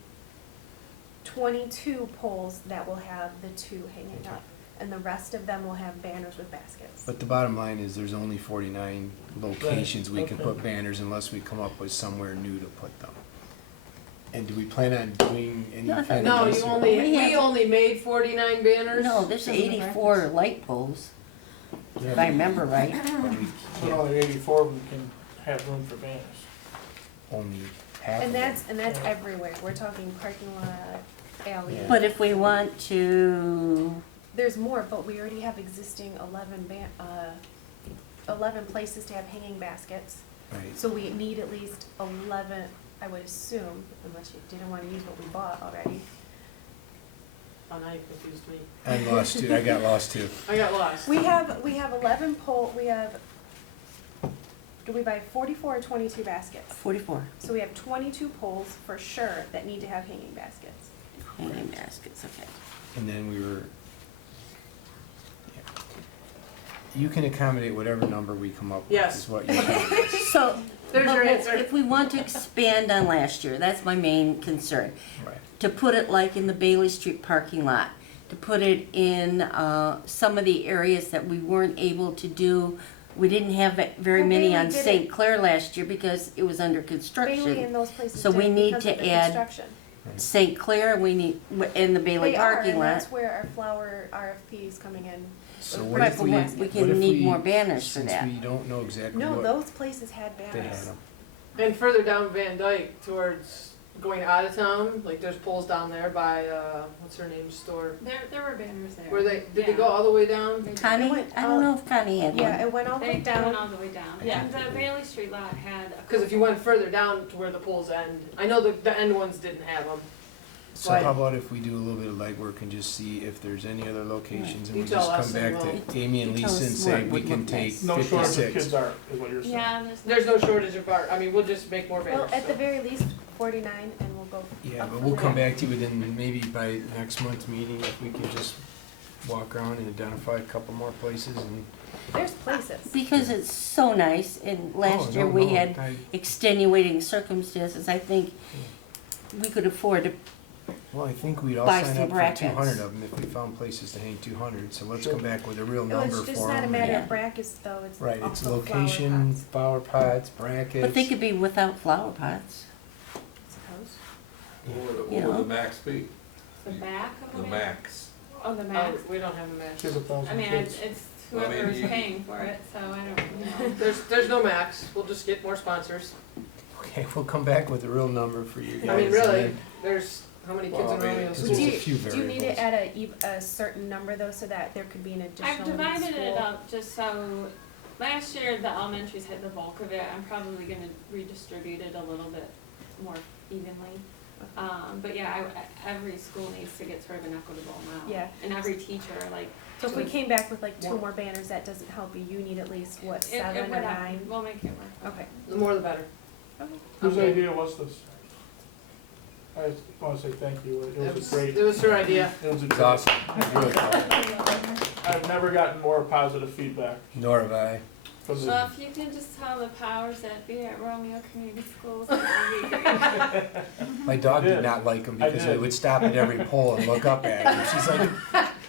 22 poles that will have the two hanging up. And the rest of them will have banners with baskets. But the bottom line is there's only 49 locations we can okay. put banners unless we come up with somewhere new to put them. And do we plan on doing any No, I kind No, of? you this- only, We we have- only made 49 banners. No, there's Some of the 84 light poles, Yeah, if I remember right. but we So can't only 84 we can have room for banners. only, half of And it. that's everywhere, we're talking parking lot, alley. Yeah. But if we want to, There's more, but we already have existing 11 places to have hanging baskets. Right. So we need at least 11, I would assume, unless you didn't wanna use what we bought already. Oh, now you confused me. I'm lost too, I got lost too. I got lost. We have 11 do we buy 44 or 22 baskets? 44 So we have 22 poles for sure that need to have hanging baskets. hanging baskets, okay. And then we were, yeah. You can accommodate whatever number we come up with, Yes. is what you're telling us. So, There's your but answer. if we want to expand on last year, that's my main concern. Right. To put it like in the Bailey Street parking lot, to put it in some of the areas that we weren't able to do. We didn't have very Well, many Bailey on did St. it. Clair last year because it was under Bailey and construction. those places So we did need because to of the add construction. St. Clair, we need, in the Bailey They are, parking and lot. that's where our flower RFP is coming in. So Right, what if but we, we what can if need we- more banners for since that. we don't know exactly No, what those places had they had banners. them. And further down Van Dyke towards going out of town, like there's poles down there by, what's her name's store? There were banners there. Where did they Yeah. go all the way down? They did. Connie, It went I don't know if Connie had Yeah, one. it went all the way They went down. all the way down. Yeah. And the Bailey Street lot had a Because if you went further down to where the poles end, I know the end ones didn't have them. So how about if we do a little bit of legwork and just see if there's any other locations and You we tell just us come and back we'll- to Amy and You tell Lisa us and what say would we can look take nice. No shortage of 56. kids art, is what you're saying. Yeah, There's no shortage of art, I mean, we'll just make more Well, banners. at the very least, 49, and we'll go. Yeah, up but from we'll come there. back to you within, maybe by next month's meeting, if we can just walk around and identify a couple more places and. There's places. Because it's so nice, and last Oh, year no, we no, had I- extenuating circumstances, I think we could afford to, Well, I think we'd all Buy sign some up for brackets. 200 of them if we found places to hang 200, so let's come back with a real No, number it's for just not a them. matter Yeah. of brackets, though, it's Right, it's also flower location, pots, flower pots, brackets. but they could be without flower pots. I suppose. What You would know. the max be? the back of The the max. Oh, the Oh, max. we don't have a match. She has 1,000 I mean, kids. it's Well, I mean, whoever's you- paying for it, so I don't know. There's no max, we'll just get more sponsors. Okay, we'll come back with a real number for you guys. I mean, and really, then- there's, how many kids Well, in I mean, Romeo There's Would School? a you- few Do you need it variables. at a certain number, though, so that there could be an additional I've in the divided it school? up just so, last year the elementaries had the bulk of it, I'm probably gonna redistribute it a little bit more evenly. But yeah, every school needs to get sort of an equitable amount. Yeah. And every teacher, like. So if we was- came back with like two More. more banners, that doesn't help you, you need at least, what, it 7 or would have- 9? We'll make it work. Okay. The more the better. Whose Okay. idea was this? I just wanna say thank you, it was a great. It was her idea. It was a It's great. awesome, really cool. I've never gotten more positive feedback Nor have I. from So the, if you can just tell the powers that be at Romeo Community Schools, that would be great. My dog I did did. not like him I because I did. would stop at every pole and look up at him. She's like,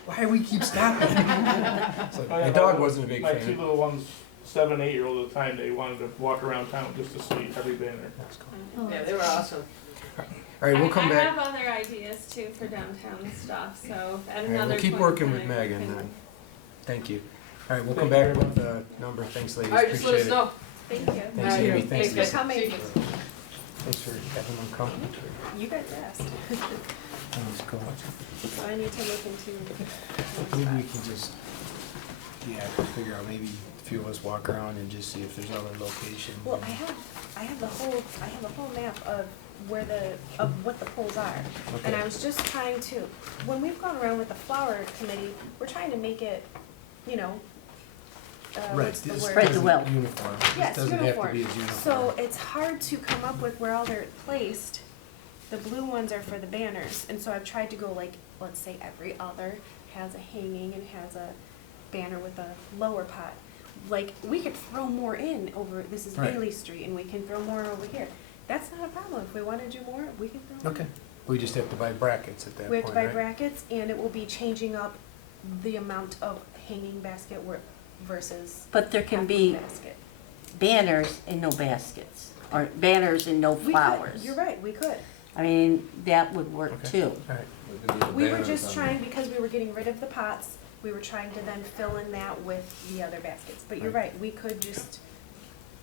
why do we keep stopping? So Oh, yeah, my dog wasn't a big my two fan. little ones, 7, 8-year-old at the time, they wanted to walk around town just to see every banner. That's cool. Yeah, they were awesome. All right, we'll come I back. have other ideas too for downtown stuff, so at All right, another we'll keep point in working with time, Megan we can- then. Thank you. All right, we'll Thank come you back very with the number. Thanks, ladies. Alright, just let us Appreciate it. know. Thank you. Thanks, Alright, Amy. here. Thanks, for Lisa. coming. Thanks for having them come. You guys asked. That was cool. So I need to look into. Maybe we can just, yeah, figure out, maybe a few of us walk around and just see if there's other locations. Well, I have the whole map of of what the poles are. And I Okay. was just trying to, when we've gone around with the flower committee, we're trying to make it, you know, Right, what's the this word? Spread the isn't wealth. uniform. Yeah, This it's doesn't have to uniform. be as uniform. So it's hard to come up with where all they're placed. The blue ones are for the banners, and so I've tried to go like, let's say every other has a hanging and has a banner with a lower pot. Like, we could throw more in over, this is Right. Bailey Street, and we can throw more over here. That's not a problem. If we wanna do more, we can throw more. Okay, we just have to buy brackets at that We have point, to buy right? brackets, and it will be changing up the amount of hanging basket versus But there can half be basket. banners and no baskets, or banners and no We could, flowers. you're right, we could. I mean, that would work Okay. too. All right, We can do the We were banners just on trying, because we were getting rid of the pots, we were trying to then fill in that with the other baskets. But you're Right. right, we could just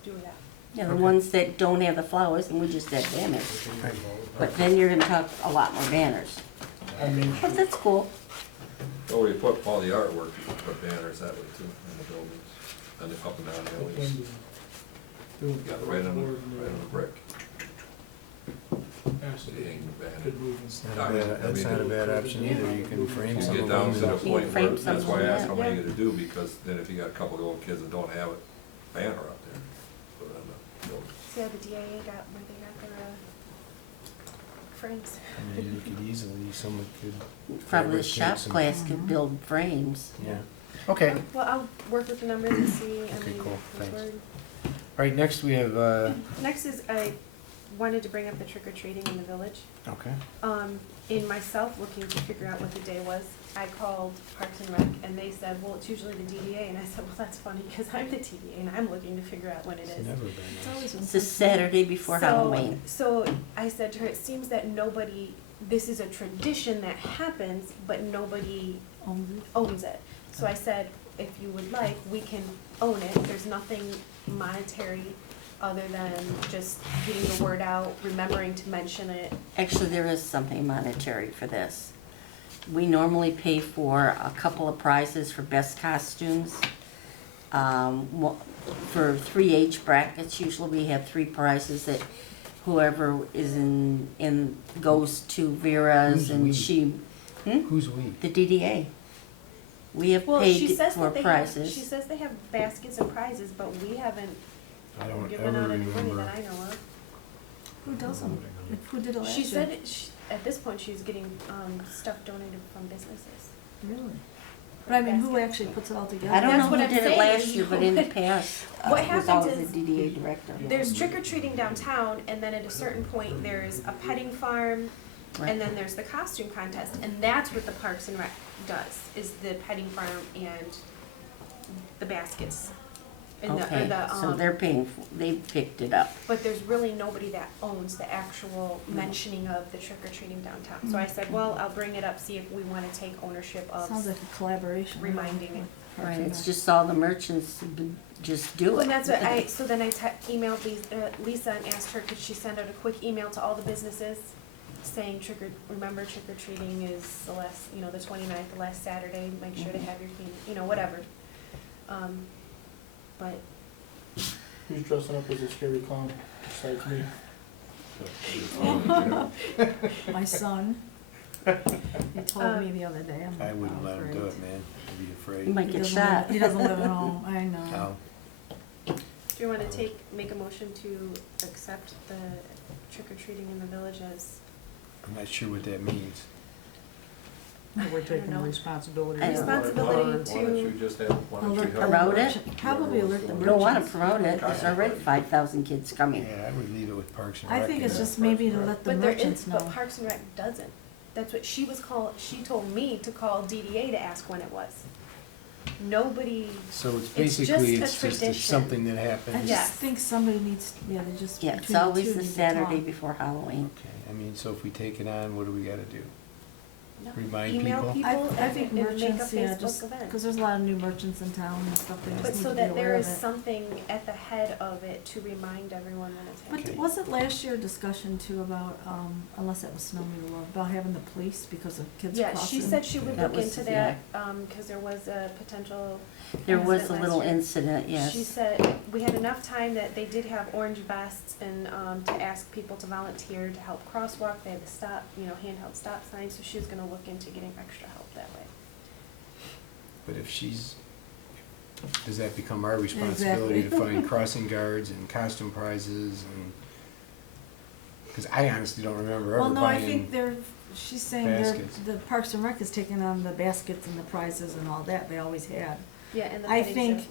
do that. Yeah, the Okay. ones that don't have the flowers, and we just had banners. Right. But then you're gonna talk a lot more banners. I mean, But that's cool. Oh, we put all the artwork, you can put banners that way too, in the buildings, and up and down the alleys. doing Yeah, right on the brick, so you hang the banner. Could move and That's stuff. not a bad- that's not a bad option either, you can frame You some get of down them. to the and- You point frame where, that's why I some, asked how many yeah. you're gonna do, because then if you got a couple of little kids that don't have it, banner up there. Put it on the building. See how the DIA got, where they got their, frames. I mean, you could easily, someone could, Probably the Fabric shop takes 'em. class could build frames. yeah. Okay, all Well, I'll work with the numbers and see, I Okay, mean, cool. which Thanks. word. right, next we have, Next is, I wanted to bring up the trick or treating in the village. okay, In myself looking to figure out what the day was, I called Parks and Rec and they said, well, it's usually the DDA, and I said, well, that's funny, because I'm the TDA and I'm looking to figure out when it it's is. never been. It's always been It's the something. Saturday before Halloween. So I said to her, it seems that nobody, this is a tradition that happens, but nobody owns it. So I said, if you would like, we can own it, there's nothing monetary other than just getting the word out, remembering to mention it. Actually, there is something monetary for this. We normally pay for a couple of prizes for best costumes. For 3 age brackets, usually we have 3 prizes that whoever is in goes to Vera's Who's and we? she, Who's we? the DDA. We have Well, she paid says for that they have, prizes. she says they have baskets and prizes, but we haven't I don't given ever out any money remember. that I know of. Who doesn't? Like, who did it last She year? said, at this point, she's getting, stuff donated from businesses. Really? But I mean, who Baskets. actually puts it all together? I don't know That's what who I'm did it saying, last is year, but in the what- past, what it was happens always is- the DDA director. There's trick or treating downtown, and then at a certain point, there's a petting farm, Right. and then there's the costume contest, and that's what the Parks and Rec does, is the petting farm and the baskets. And the, or Okay, the, so they're paying, they picked it up. but there's really nobody that owns the actual mentioning of the trick or treating downtown. So I said, well, I'll bring it up, see if we wanna take ownership of. Sounds like a collaboration. reminding it. Parks Right, and it's Rec. just all the merchants just do it. And that's what so then I emailed Lisa and asked her, could she send out a quick email to all the businesses saying remember trick or treating is the last, the 29th, the last Saturday, make sure to have your theme, whatever. But Who's dressing up as a scary clown besides me? My son. He told me the other day, I'm I wouldn't let him afraid. do it, man, I'd be You afraid. might He get doesn't live- shot. He doesn't live at home, I know. How? do you wanna make a motion to accept the trick or treating in the village as, I'm not sure what that means. We're taking know. responsibility. I know. Responsibility Why don't you just have, why don't you Alert have? the Promote it? merchant- Probably alert the You merchants. don't wanna promote it, there's already 5,000 kids coming. Yeah, I would leave it with Parks and I Rec. think it's and just maybe to let the but there merchants is, know. but Parks and Rec doesn't. That's what she told me to call DDA to ask when it was. Nobody, So it's it's just basically, a it's just tradition. something that I happens. Yes. just think somebody needs, yeah, they just, Yeah, between it's the always two the need to Saturday talk. before Halloween. Okay, I mean, so if we take it on, what do we gotta do? no, Remind email people? people I and think and make a merchants, yeah, Facebook just, event. cause there's a lot of new merchants in town and stuff, they But just need so to be that aware there of is it. something at the head of it to remind everyone when it's happening. But Okay. wasn't last year a discussion too about, unless it was snow removal, about having the police because of kids Yeah, crossing? she said she would That look was- into that, cause there was a potential. There was a incident little last year. incident, yes. She said we had enough time that they did have orange vests and, to ask people to volunteer to help crosswalk, they had the stop, handheld stop signs, so she was gonna look into getting extra help that way. But if does that become our responsibility to Exactly. find crossing guards and costume prizes and? Cause I honestly don't remember Well, ever no, I think buying, she's saying baskets. the Parks and Rec is taking on the baskets and the prizes and all that, they always had. Yeah, and the I petting think zoo.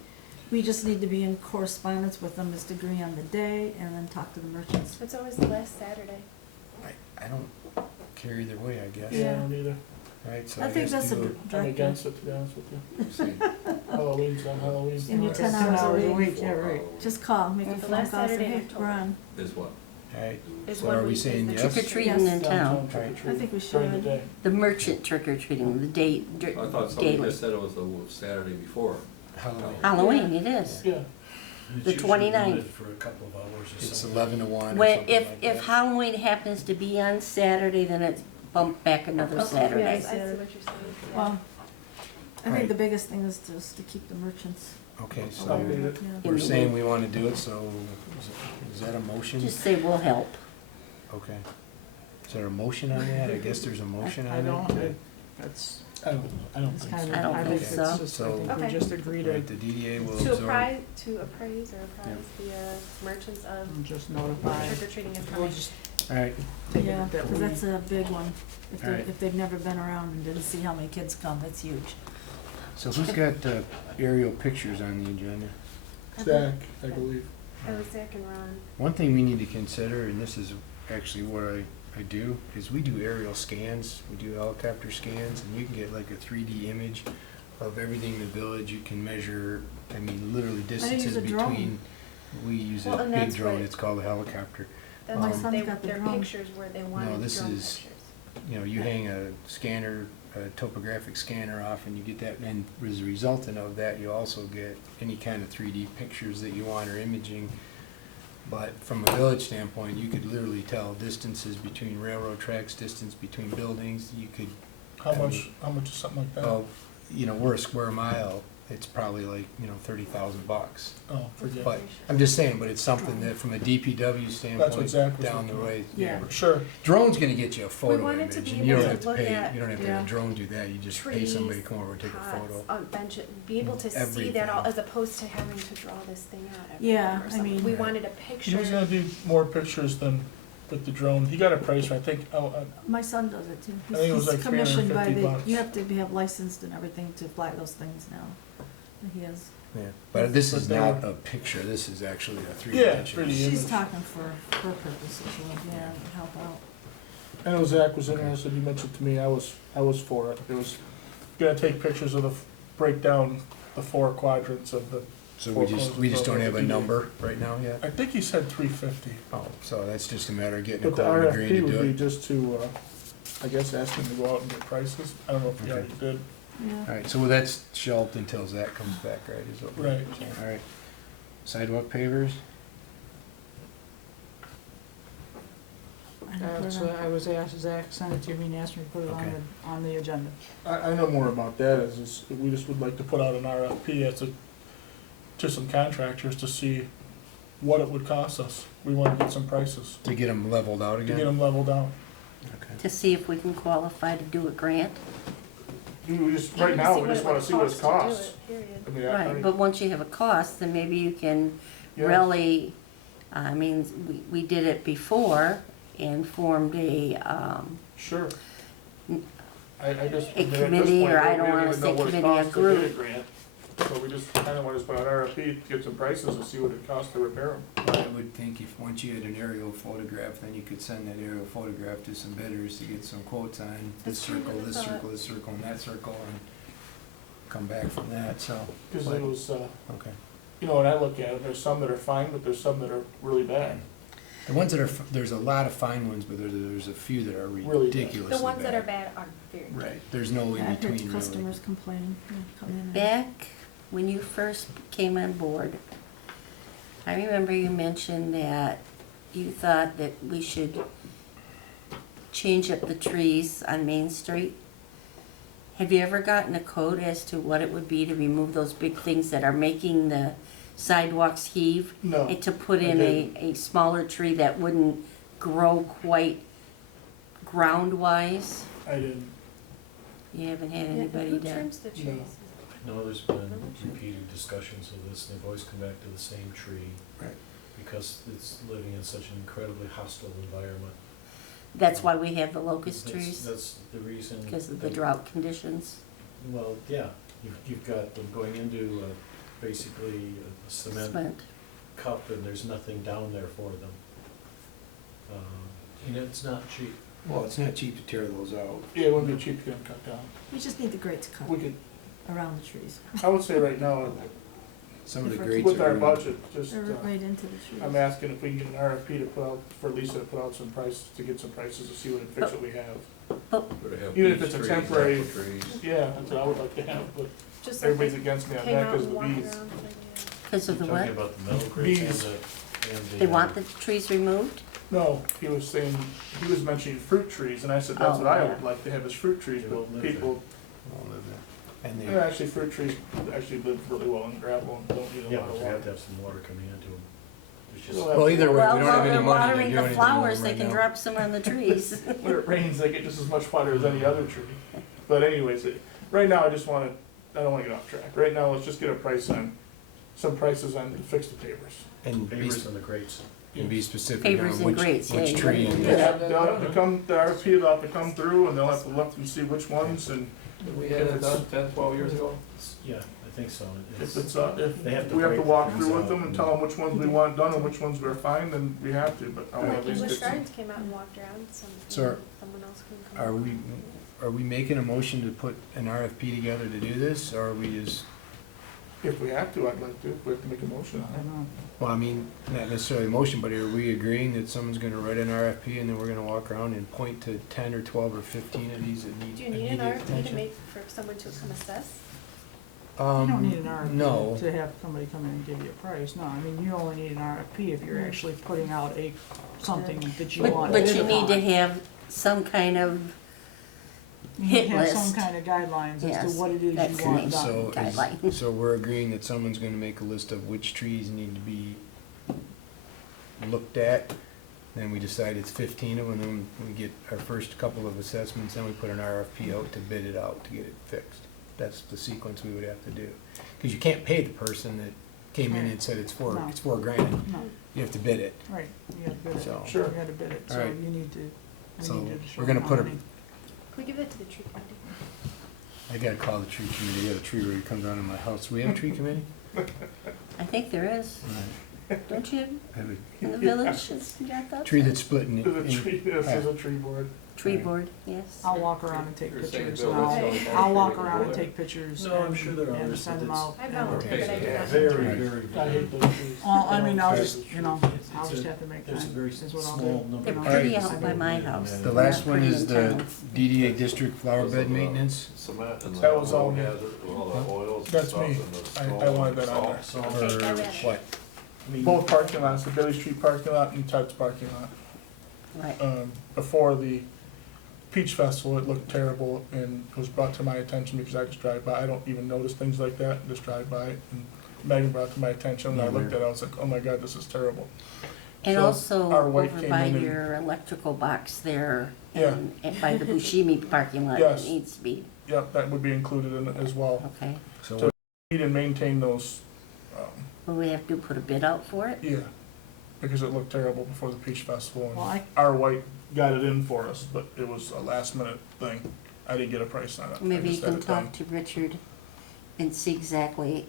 we just need to be in correspondence with them as to agree on the day and then talk to the merchants. It's always the last Saturday. I don't care either way, I guess. Yeah. I don't either. Right, so I think guess that's a do good I'm directive. against it, to be honest with you. Let's see. Halloween's on Halloween. Give me 10 hours a week. yeah, right. Just call, make a The phone last call, say, Saturday in hey, October. we're on. Is what? Alright, Is so when are we we- saying is the yes? Trick or treating in town. Downtown trick or Right. I treat think we during the should. day. The merchant trick or treating, the day, I thought somebody daily. just said it was the Saturday before. Halloween. Halloween, it is. Yeah, The 29th. For a couple of hours or It's something. 11 to 1 or When, something if, like if that. Halloween happens to be on Saturday, then it's bumped back another Okay. Saturday. Yes, I see what you're saying. Yeah. Well, I Right. think the biggest thing is just to keep the merchants Okay, aware so of it, yeah. we're saying we wanna do it, so is that a motion? Just say we'll help. Okay. Is there a motion on that? I guess there's a motion I on don't, it. that's, I don't it's think kind so. of, I don't I think think so. it's just, I think Okay. we just agree to Right, the DDA will To absorb. appraise the merchants of just notify. trick or treating is We'll coming. just Alright, take it Yeah, that because we, that's a big one. If they, Alright. if they've never been around and didn't see how many kids come, that's huge. so who's got aerial pictures on the agenda? Zach, I believe. That was Zach and Ron. One thing we need to consider, and this is actually what I do, is we do aerial scans, we do helicopter scans, and you can get like a 3D image of everything in the village. You can measure, I mean, literally distances a drone. between, we use Well, a and big that's drone, what- it's called a helicopter. That's My what son's got the their drone. pictures where they wanted this drone is- pictures. You know, you hang a scanner, a topographic scanner off, and you get that, and as a resultant of that, you also get any kind of 3D pictures that you want or imaging. But from a village standpoint, you could literally tell distances between railroad tracks, distance between buildings. You could, How much is something like that? oh, you know, we're a square mile, it's probably like, you know, $30,000. Oh, forget But it. I'm just saying, but it's something that from a DPW standpoint, Zach was down the looking at. way. Yeah. Sure. Drone's gonna get you a photo wanted image, to be and you able don't to have to look pay, at- you don't have to have Yeah. a drone do that, you just pay somebody to come over and take a photo. Bench, be able to see Everything. that all, as opposed to having to draw this thing out every Yeah, time or I something. mean- We Yeah. wanted a He picture. was gonna do more pictures than with the drone. He got a price, I think, My son does it too. I think it was He's like commissioned by $350. the, you have to have licensed and everything to fly those things now. He has, Yeah, but this is But they not were- a picture, this is actually a 3D Yeah, picture. 3D. she's image. talking for her purposes, yeah, help out. I know Zach was interested, he mentioned to me, I was for it. It was gonna take pictures of break down the 4 quadrants of the, So we just don't have a number right now yet? I think he said 350. Oh, so that's just a matter of getting a But the quote and agreeing RFP to do would be it? just to, I guess, ask him to go out and get prices. I don't know if he Okay. already did. Yeah. Alright, so that's shelved until Zach comes back, right, is what we're Right. saying. Alright. Sidewalk pavers? I didn't put it on. I was asked, Zach sent it to me and asked me to put it Okay. on the agenda. I know more about that, we just would like to put out an RFP to some contractors to see what it would cost us. We wanna get some prices, To get them leveled out to again? get them leveled out. Okay. To see if we can qualify to do a grant. We just, Even right to now, see we what just it wanna would see what it cost to do costs. it, period. I mean, Right, but once you have a cost, then maybe you can yeah. really, I mean, we did it before and formed a, Sure. I just. A I mean, at this committee, point, or I we don't don't wanna even say know what it committee, a costs to get group. grant. So we just kinda wanna just put out an RFP to get some prices and see what it costs to repair them. I would think if, once you had an aerial photograph, then you could send that aerial photograph to some bidders to get some quotes on this That's kind circle, of this the thought. circle, this circle, and that circle, and come back from that, so, Cause it was, okay. you know, when I look at it, there's some that are fine, but there's some that are really bad. The ones that are, there's a lot of fine ones, but there's a few that are Really bad. ridiculously bad. The ones that are bad are very bad. Right, there's no Yeah, in I've between heard really. customers complaining, come in and. back when you first came on board, I remember you mentioned that you thought that we should change up the trees on Main Street. Have you ever gotten a quote as to what it would be to remove those big things that are making the sidewalks heave? No, And to put I in didn't. a smaller tree that wouldn't grow quite ground-wise? I didn't. You haven't had Yeah, anybody who to, trims the trees? No, there's been repeated discussions of this, and they've always come back to the same tree. Right. Because it's living in such an incredibly hostile environment. that's why we have the locust That's- trees, That's the reason. because of the they- drought conditions? Well, yeah, you've got them going into basically a cement Cement. cup, and there's nothing down there for them. And it's not cheap. Well, it's not cheap to tear those out. Yeah, it wouldn't be cheap to get them cut down. We just need the grates cut We could, around the trees, I would say right now, Some of the If we're- grates with our are, budget, just, or right into the trees. I'm asking if we can get an RFP to put out, for Lisa to put out some prices, to get some prices to see what fix what we have. Would have Even if beech it's a trees, temporary- apple trees. Yeah, that's what I would like to have, but Just like everybody's they against me on came that out because and of the walked bees. around with it, yeah. Because of the Talking what? about the metal crates and Bees. the. They want the trees removed? No, he was saying, he was mentioning fruit trees, and I said, that's Oh, what I yeah. would like to have is fruit trees, They won't but live people, All of it. And yeah, actually, fruit trees actually live really well in gravel and don't need a Yeah, lot but of you have water. to have some water coming into them. It's just, Well, Well, either way, we Well, don't while have they're any money to watering do the anything flowers, with they them can right now. drop some on the trees. When it rains, they get just as much water as any other tree. But anyways, right now, I don't wanna get off track. Right now, let's just get a price on, some prices on to fix the pavers. And be, papers and the crates. and be specific Pavers on and which, grates, yeah, which you tree. gotta and- do They'll that. have to come, the RFP will have to come through, and they'll have to look and see which ones, and We had it done 10, 12 years ago. Yeah, I think so. if It's, if They have to we have to break walk things through with out them and tell them which ones we want done and which ones we're fine, then we have to, but I wanna Like at least English get some. Gardens came out and walked around, So someone else can come. Are we making a motion to put an RFP together to do this, or are we just, If we have to, I'd like to, if we have to make a motion I on don't know. well, I mean, not necessarily a motion, but are we agreeing that someone's gonna write an RFP and then we're gonna walk around and point to 10 or 12 or 15 of these that need Do you need an immediate RFP to attention? make, for someone to come assess? You don't need an RFP no. to have somebody come in and give you a price, no, I mean, you only need an RFP if you're actually putting out something that you want. But bid you need to upon. have some kind of, You need to hit have some list. kind of guidelines as Yes, to what it is that's you the want name. done. So, Guideline. so we're agreeing that someone's gonna make a list of which trees need to be looked at, then we decide it's 15 of them, then we get our first couple of assessments, then we put an RFP out to bid it out to get it fixed. That's the sequence we would have to do. Because you can't pay the person that came in and said it's No. it's $4,000, No, you have to bid it. right, you gotta bid it, So- you Sure. gotta bid it, so Alright. you need to, So you need to show we're gonna how put a- many. Can we give that to the tree committee? I gotta call the tree committee, they have a tree where it comes down in my house. Do we have a tree committee? I think there is, don't you, I have in the village, it's got a that? tree that's split in, There's a tree, this is a tree board. Tree board, yes. I'll walk around and take You're saying pictures, Bill, and that's I'll, the only I'll walk part around and you take pictures No, I'm sure there are and others, send but them out. I and- volunteer, but I do not. very, volunteer. very. I hate those trees. Well, I mean, I'll Right. just, you know, I'll It's just a- have to make There's a time, very is what I'll small do. number. They're of pretty trees out that by go my in house. and The They're last one pretty is in the town. DDA district flower Because bed of the maintenance. Cement and the That was all oil me. hazard, all the oils and That's stuff me. and the I snow wanted and that on salt. there. Okay, I Or read it. what? Both parking lots, the Bailey Street parking lot and Ted's parking lot. Right, Before the Peach Festival, it looked terrible and was brought to my attention because I just drive by. I don't even notice things like that, just drive by it. And Megan brought it to my attention and I looked at it, I was like, oh my God, this is terrible. and So also our wife over came by in and- your electrical box there, Yeah. and by the Bushimi parking lot, it Yes. needs to be, Yep, that would be included in it as well. okay. So So- what- Need and maintain those, Will we have to put a bid out for it? yeah, because it looked terrible before the Peach Festival. Well, And I, our white got it in for us, but it was a last minute thing. I didn't get a price on it. I Maybe you just had can it done. talk to Richard and see exactly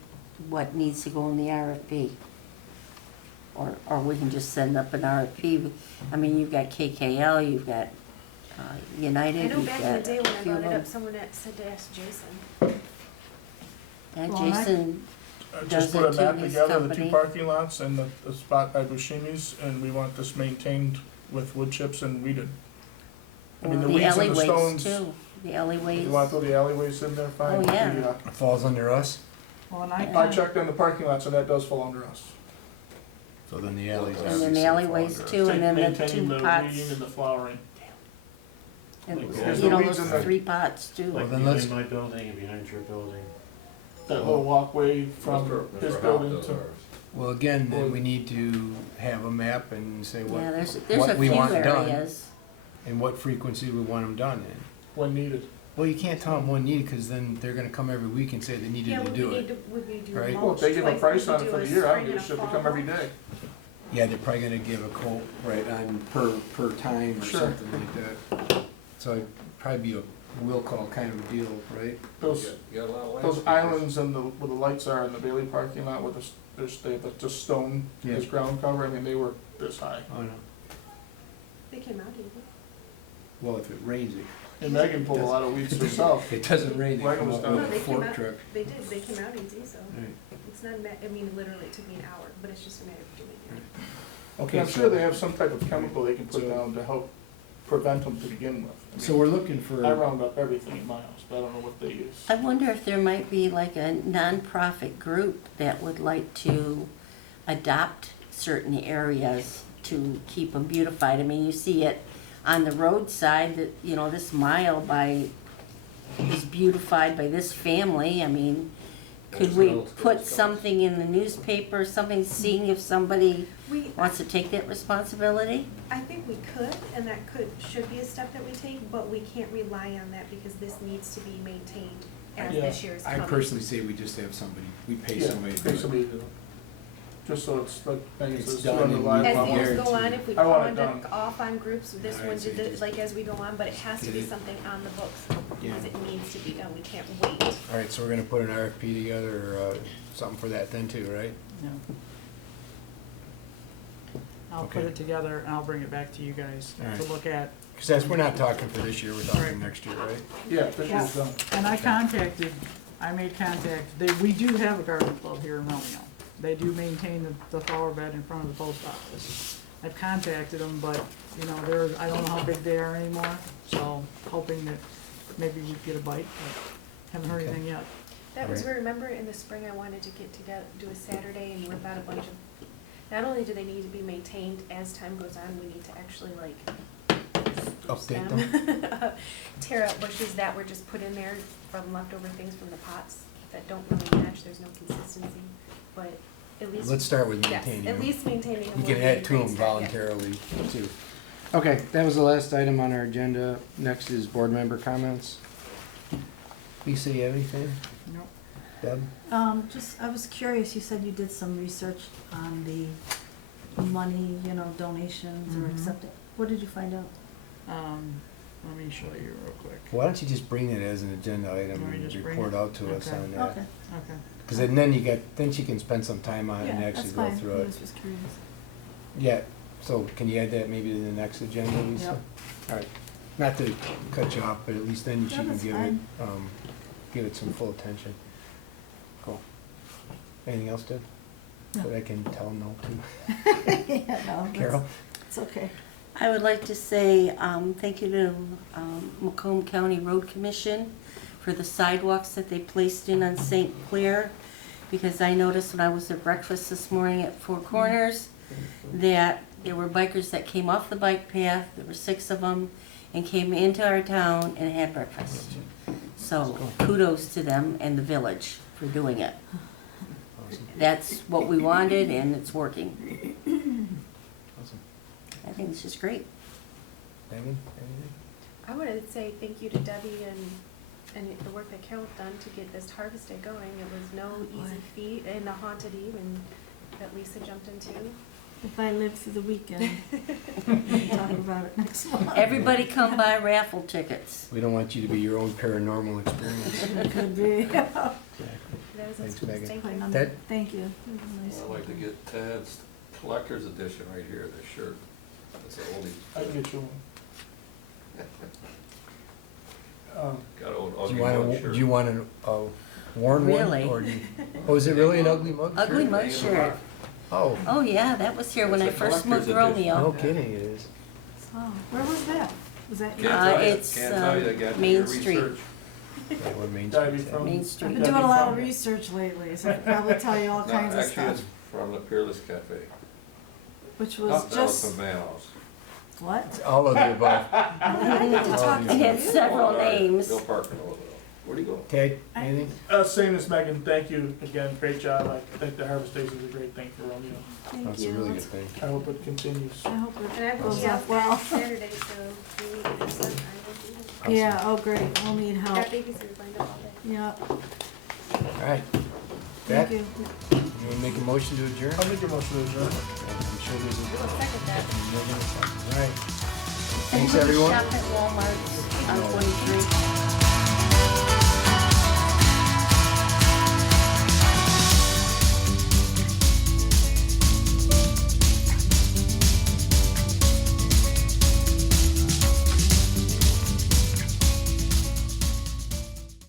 what needs to go in the RFP. Or we can just send up an RFP. I mean, you've got KKL, you've got United, I know you've back in the got day when a I few of brought it them. up, someone had said to ask Jason. And Well, and I- Jason, Just does put a it to map his together, the two company. parking lots and the spot by Bushimi's, and we want this maintained with wood chips and weeded. I mean, or the the weeds and the alleyways stones. too, the You alleyways. want to throw the alleyways in there, fine. Oh, yeah. The, It falls under us, well, and I checked on the parking lots and that does fall under us. so then the alleys. And And then obviously the fall alleyways under us. too, and then the Maintaining two the weeding pots, and the flowering. and, There's you the know, weeds those in the- 3 pots too. Well, Like then let's- behind my building and behind your building. That little walkway from Mr. his Howe building does to. ours. Well, again, then we need to have a map and say Yeah, there's what a we few want done areas. and what frequency we want them done in. When needed. Well, you can't tell them one need, because then they're gonna come every week and say they needed to do it. Would we do Right. mulch Well, if they give a twice? price Would on we it for do the a year, I spring don't give a and shit, they fall come every mulch? day. Yeah, they're probably gonna give a quote right on per time or Sure. something like that. So it'd probably be a will call kind of deal, right? Those, You got a lot of those landscapers. islands and where the lights are in the Bailey parking lot where they have just stone as ground cover, I mean, they were this high. Oh, no. They came out easy. Well, if it rains, And Megan pulled a lot of weeds herself. it doesn't rain, they Wagon come was up down. with No, a they came fork out- truck. They did, they came out easy, so Right. it's not, I mean, literally it took me an hour, but it's just a matter of doing it. Okay, I'm sure they have some type of chemical they can put down to help prevent them to begin with. I So mean, we're looking I for, round up everything in my house, but I don't know what they use. I wonder if there might be like a nonprofit group that would like to adopt certain areas to keep them beautified. I mean, you see it on the roadside that, you know, this mile is beautified by this family. I mean, could we put something in the newspaper, something, seeing if somebody We, wants to take that responsibility? I think we could, and that should be a step that we take, but we can't rely on that because this needs to be maintained as Yeah. this year's I coming. personally say we just have somebody, we pay Yeah, somebody to pay do it. somebody to do it. Just so it's like, It's it's done done and reliable. As I the want years it go to- on, if we I want fall it done. off on groups, this I'd one say did this, just like as we go on, but it has to get be it. something on the books, Yeah. because it needs to be done, we can't wait. All right, so we're gonna put an RFP together, or something for that then too, right? Yeah. I'll put Okay. it together and I'll bring it back to you guys All right. to look at. Because that's, we're not talking for this year, we're Right. talking next year, right? Yeah, this year's done. And I made contact, we do have a garden club here in Romeo. They do maintain the flower bed in front of the post office. I've contacted them, but, you know, I don't know how big they are anymore, so hoping that maybe we'd get a bite, but haven't heard Okay. anything yet. That was, Right. remember in the spring I wanted to get together, do a Saturday and rip out a bunch of, not only do they need to be maintained, as time goes on, we need to actually like Update them. Tear out bushes that were just put in there from leftover things from the pots that don't really match, there's no consistency, but at least. Let's start with Yes, maintaining at them. least maintaining them. We would can be add a to great them start, yeah. voluntarily too. Okay, that was the last item on our agenda. Next is board member comments. Lisa, you have anything? Nope. Deb? I was curious, you said you did some research on the money, you know, donations or Mhm. accepted. What did you find out? Let me show you real quick. Why don't you just bring it as an agenda item Oh, Want me to and just bring report it? out to us Okay. on that? Okay. Okay. Because then she can spend some time on it and Yeah, actually that's go fine. through I it. was just curious. Yeah, so can you add that maybe to the next agenda, Lisa? Yep. All right, not to cut you off, but at least then she No, can that's give it, fine. give it some full attention. Cool. Anything else, Deb? No. That I can tell no to? Yeah, no, that's- Carol? It's okay. I would like to say thank you to Macomb County Road Commission for the sidewalks that they placed in on St. Clair, because I noticed when I was at breakfast this morning at Four Corners that there were bikers that came off the bike path, there were 6 of them, and came into our town and had breakfast. So kudos to them and the village for doing it. Awesome. That's what we wanted and it's working. Awesome. I think it's just great. Megan, anything? I would say thank you to Debbie and the work that Carol done to get this harvest day going. It was no easy feat and the haunted eve and that Lisa jumped into. If I live through the weekend, we'll talk about it next month. Everybody come buy raffle tickets. We don't want you to be your own paranormal experience. It could be. That was Thanks, a Megan. thank Quite you. none- Ted? Thank you. It was nice. I'd like to get Tad's collector's edition right here, the shirt. That's an oldie. I can get you one. Got an Do ugly you mug want shirt. do you want a worn Really? one? Or do you, oh, is it really an ugly mug? Ugly shirt? mug shirt. Oh, Oh yeah, that was here when I It's a first moved to collector's edition. no Romeo. kidding, it is. Oh, where was that? Was that Can't you? tell you, it's, can't tell you, I got to do Main your Street. research. Yeah, what Main Debbie Street's at. from. Main I've Street. been Debbie doing a lot of from- research lately, so I could probably tell you all No, kinds of actually, stuff. it's from the Peerless Cafe. Which Oh, was that was just, from Van House. what? All of the above. I get to talk It to had you. several Oh, sorry, names. Bill Parker, where'd he go? Ted, anything? Same as Megan, thank you again, great job. I think the Harvest Days is a great thing for Romeo. Thank That's a you. really good thing. I hope it continues. I hope And I it will goes be off out well. Saturday, so we need to do some, I will be there. Awesome. Yeah, oh great, we'll need help. Got babysitters lined up all day. Yeah, All right. thank That, you. you want to make a motion to adjourn? I'll make a motion to adjourn. I'm sure there's a. We'll second that. All right. Thanks, Everybody everyone. shop at Walmart on 23.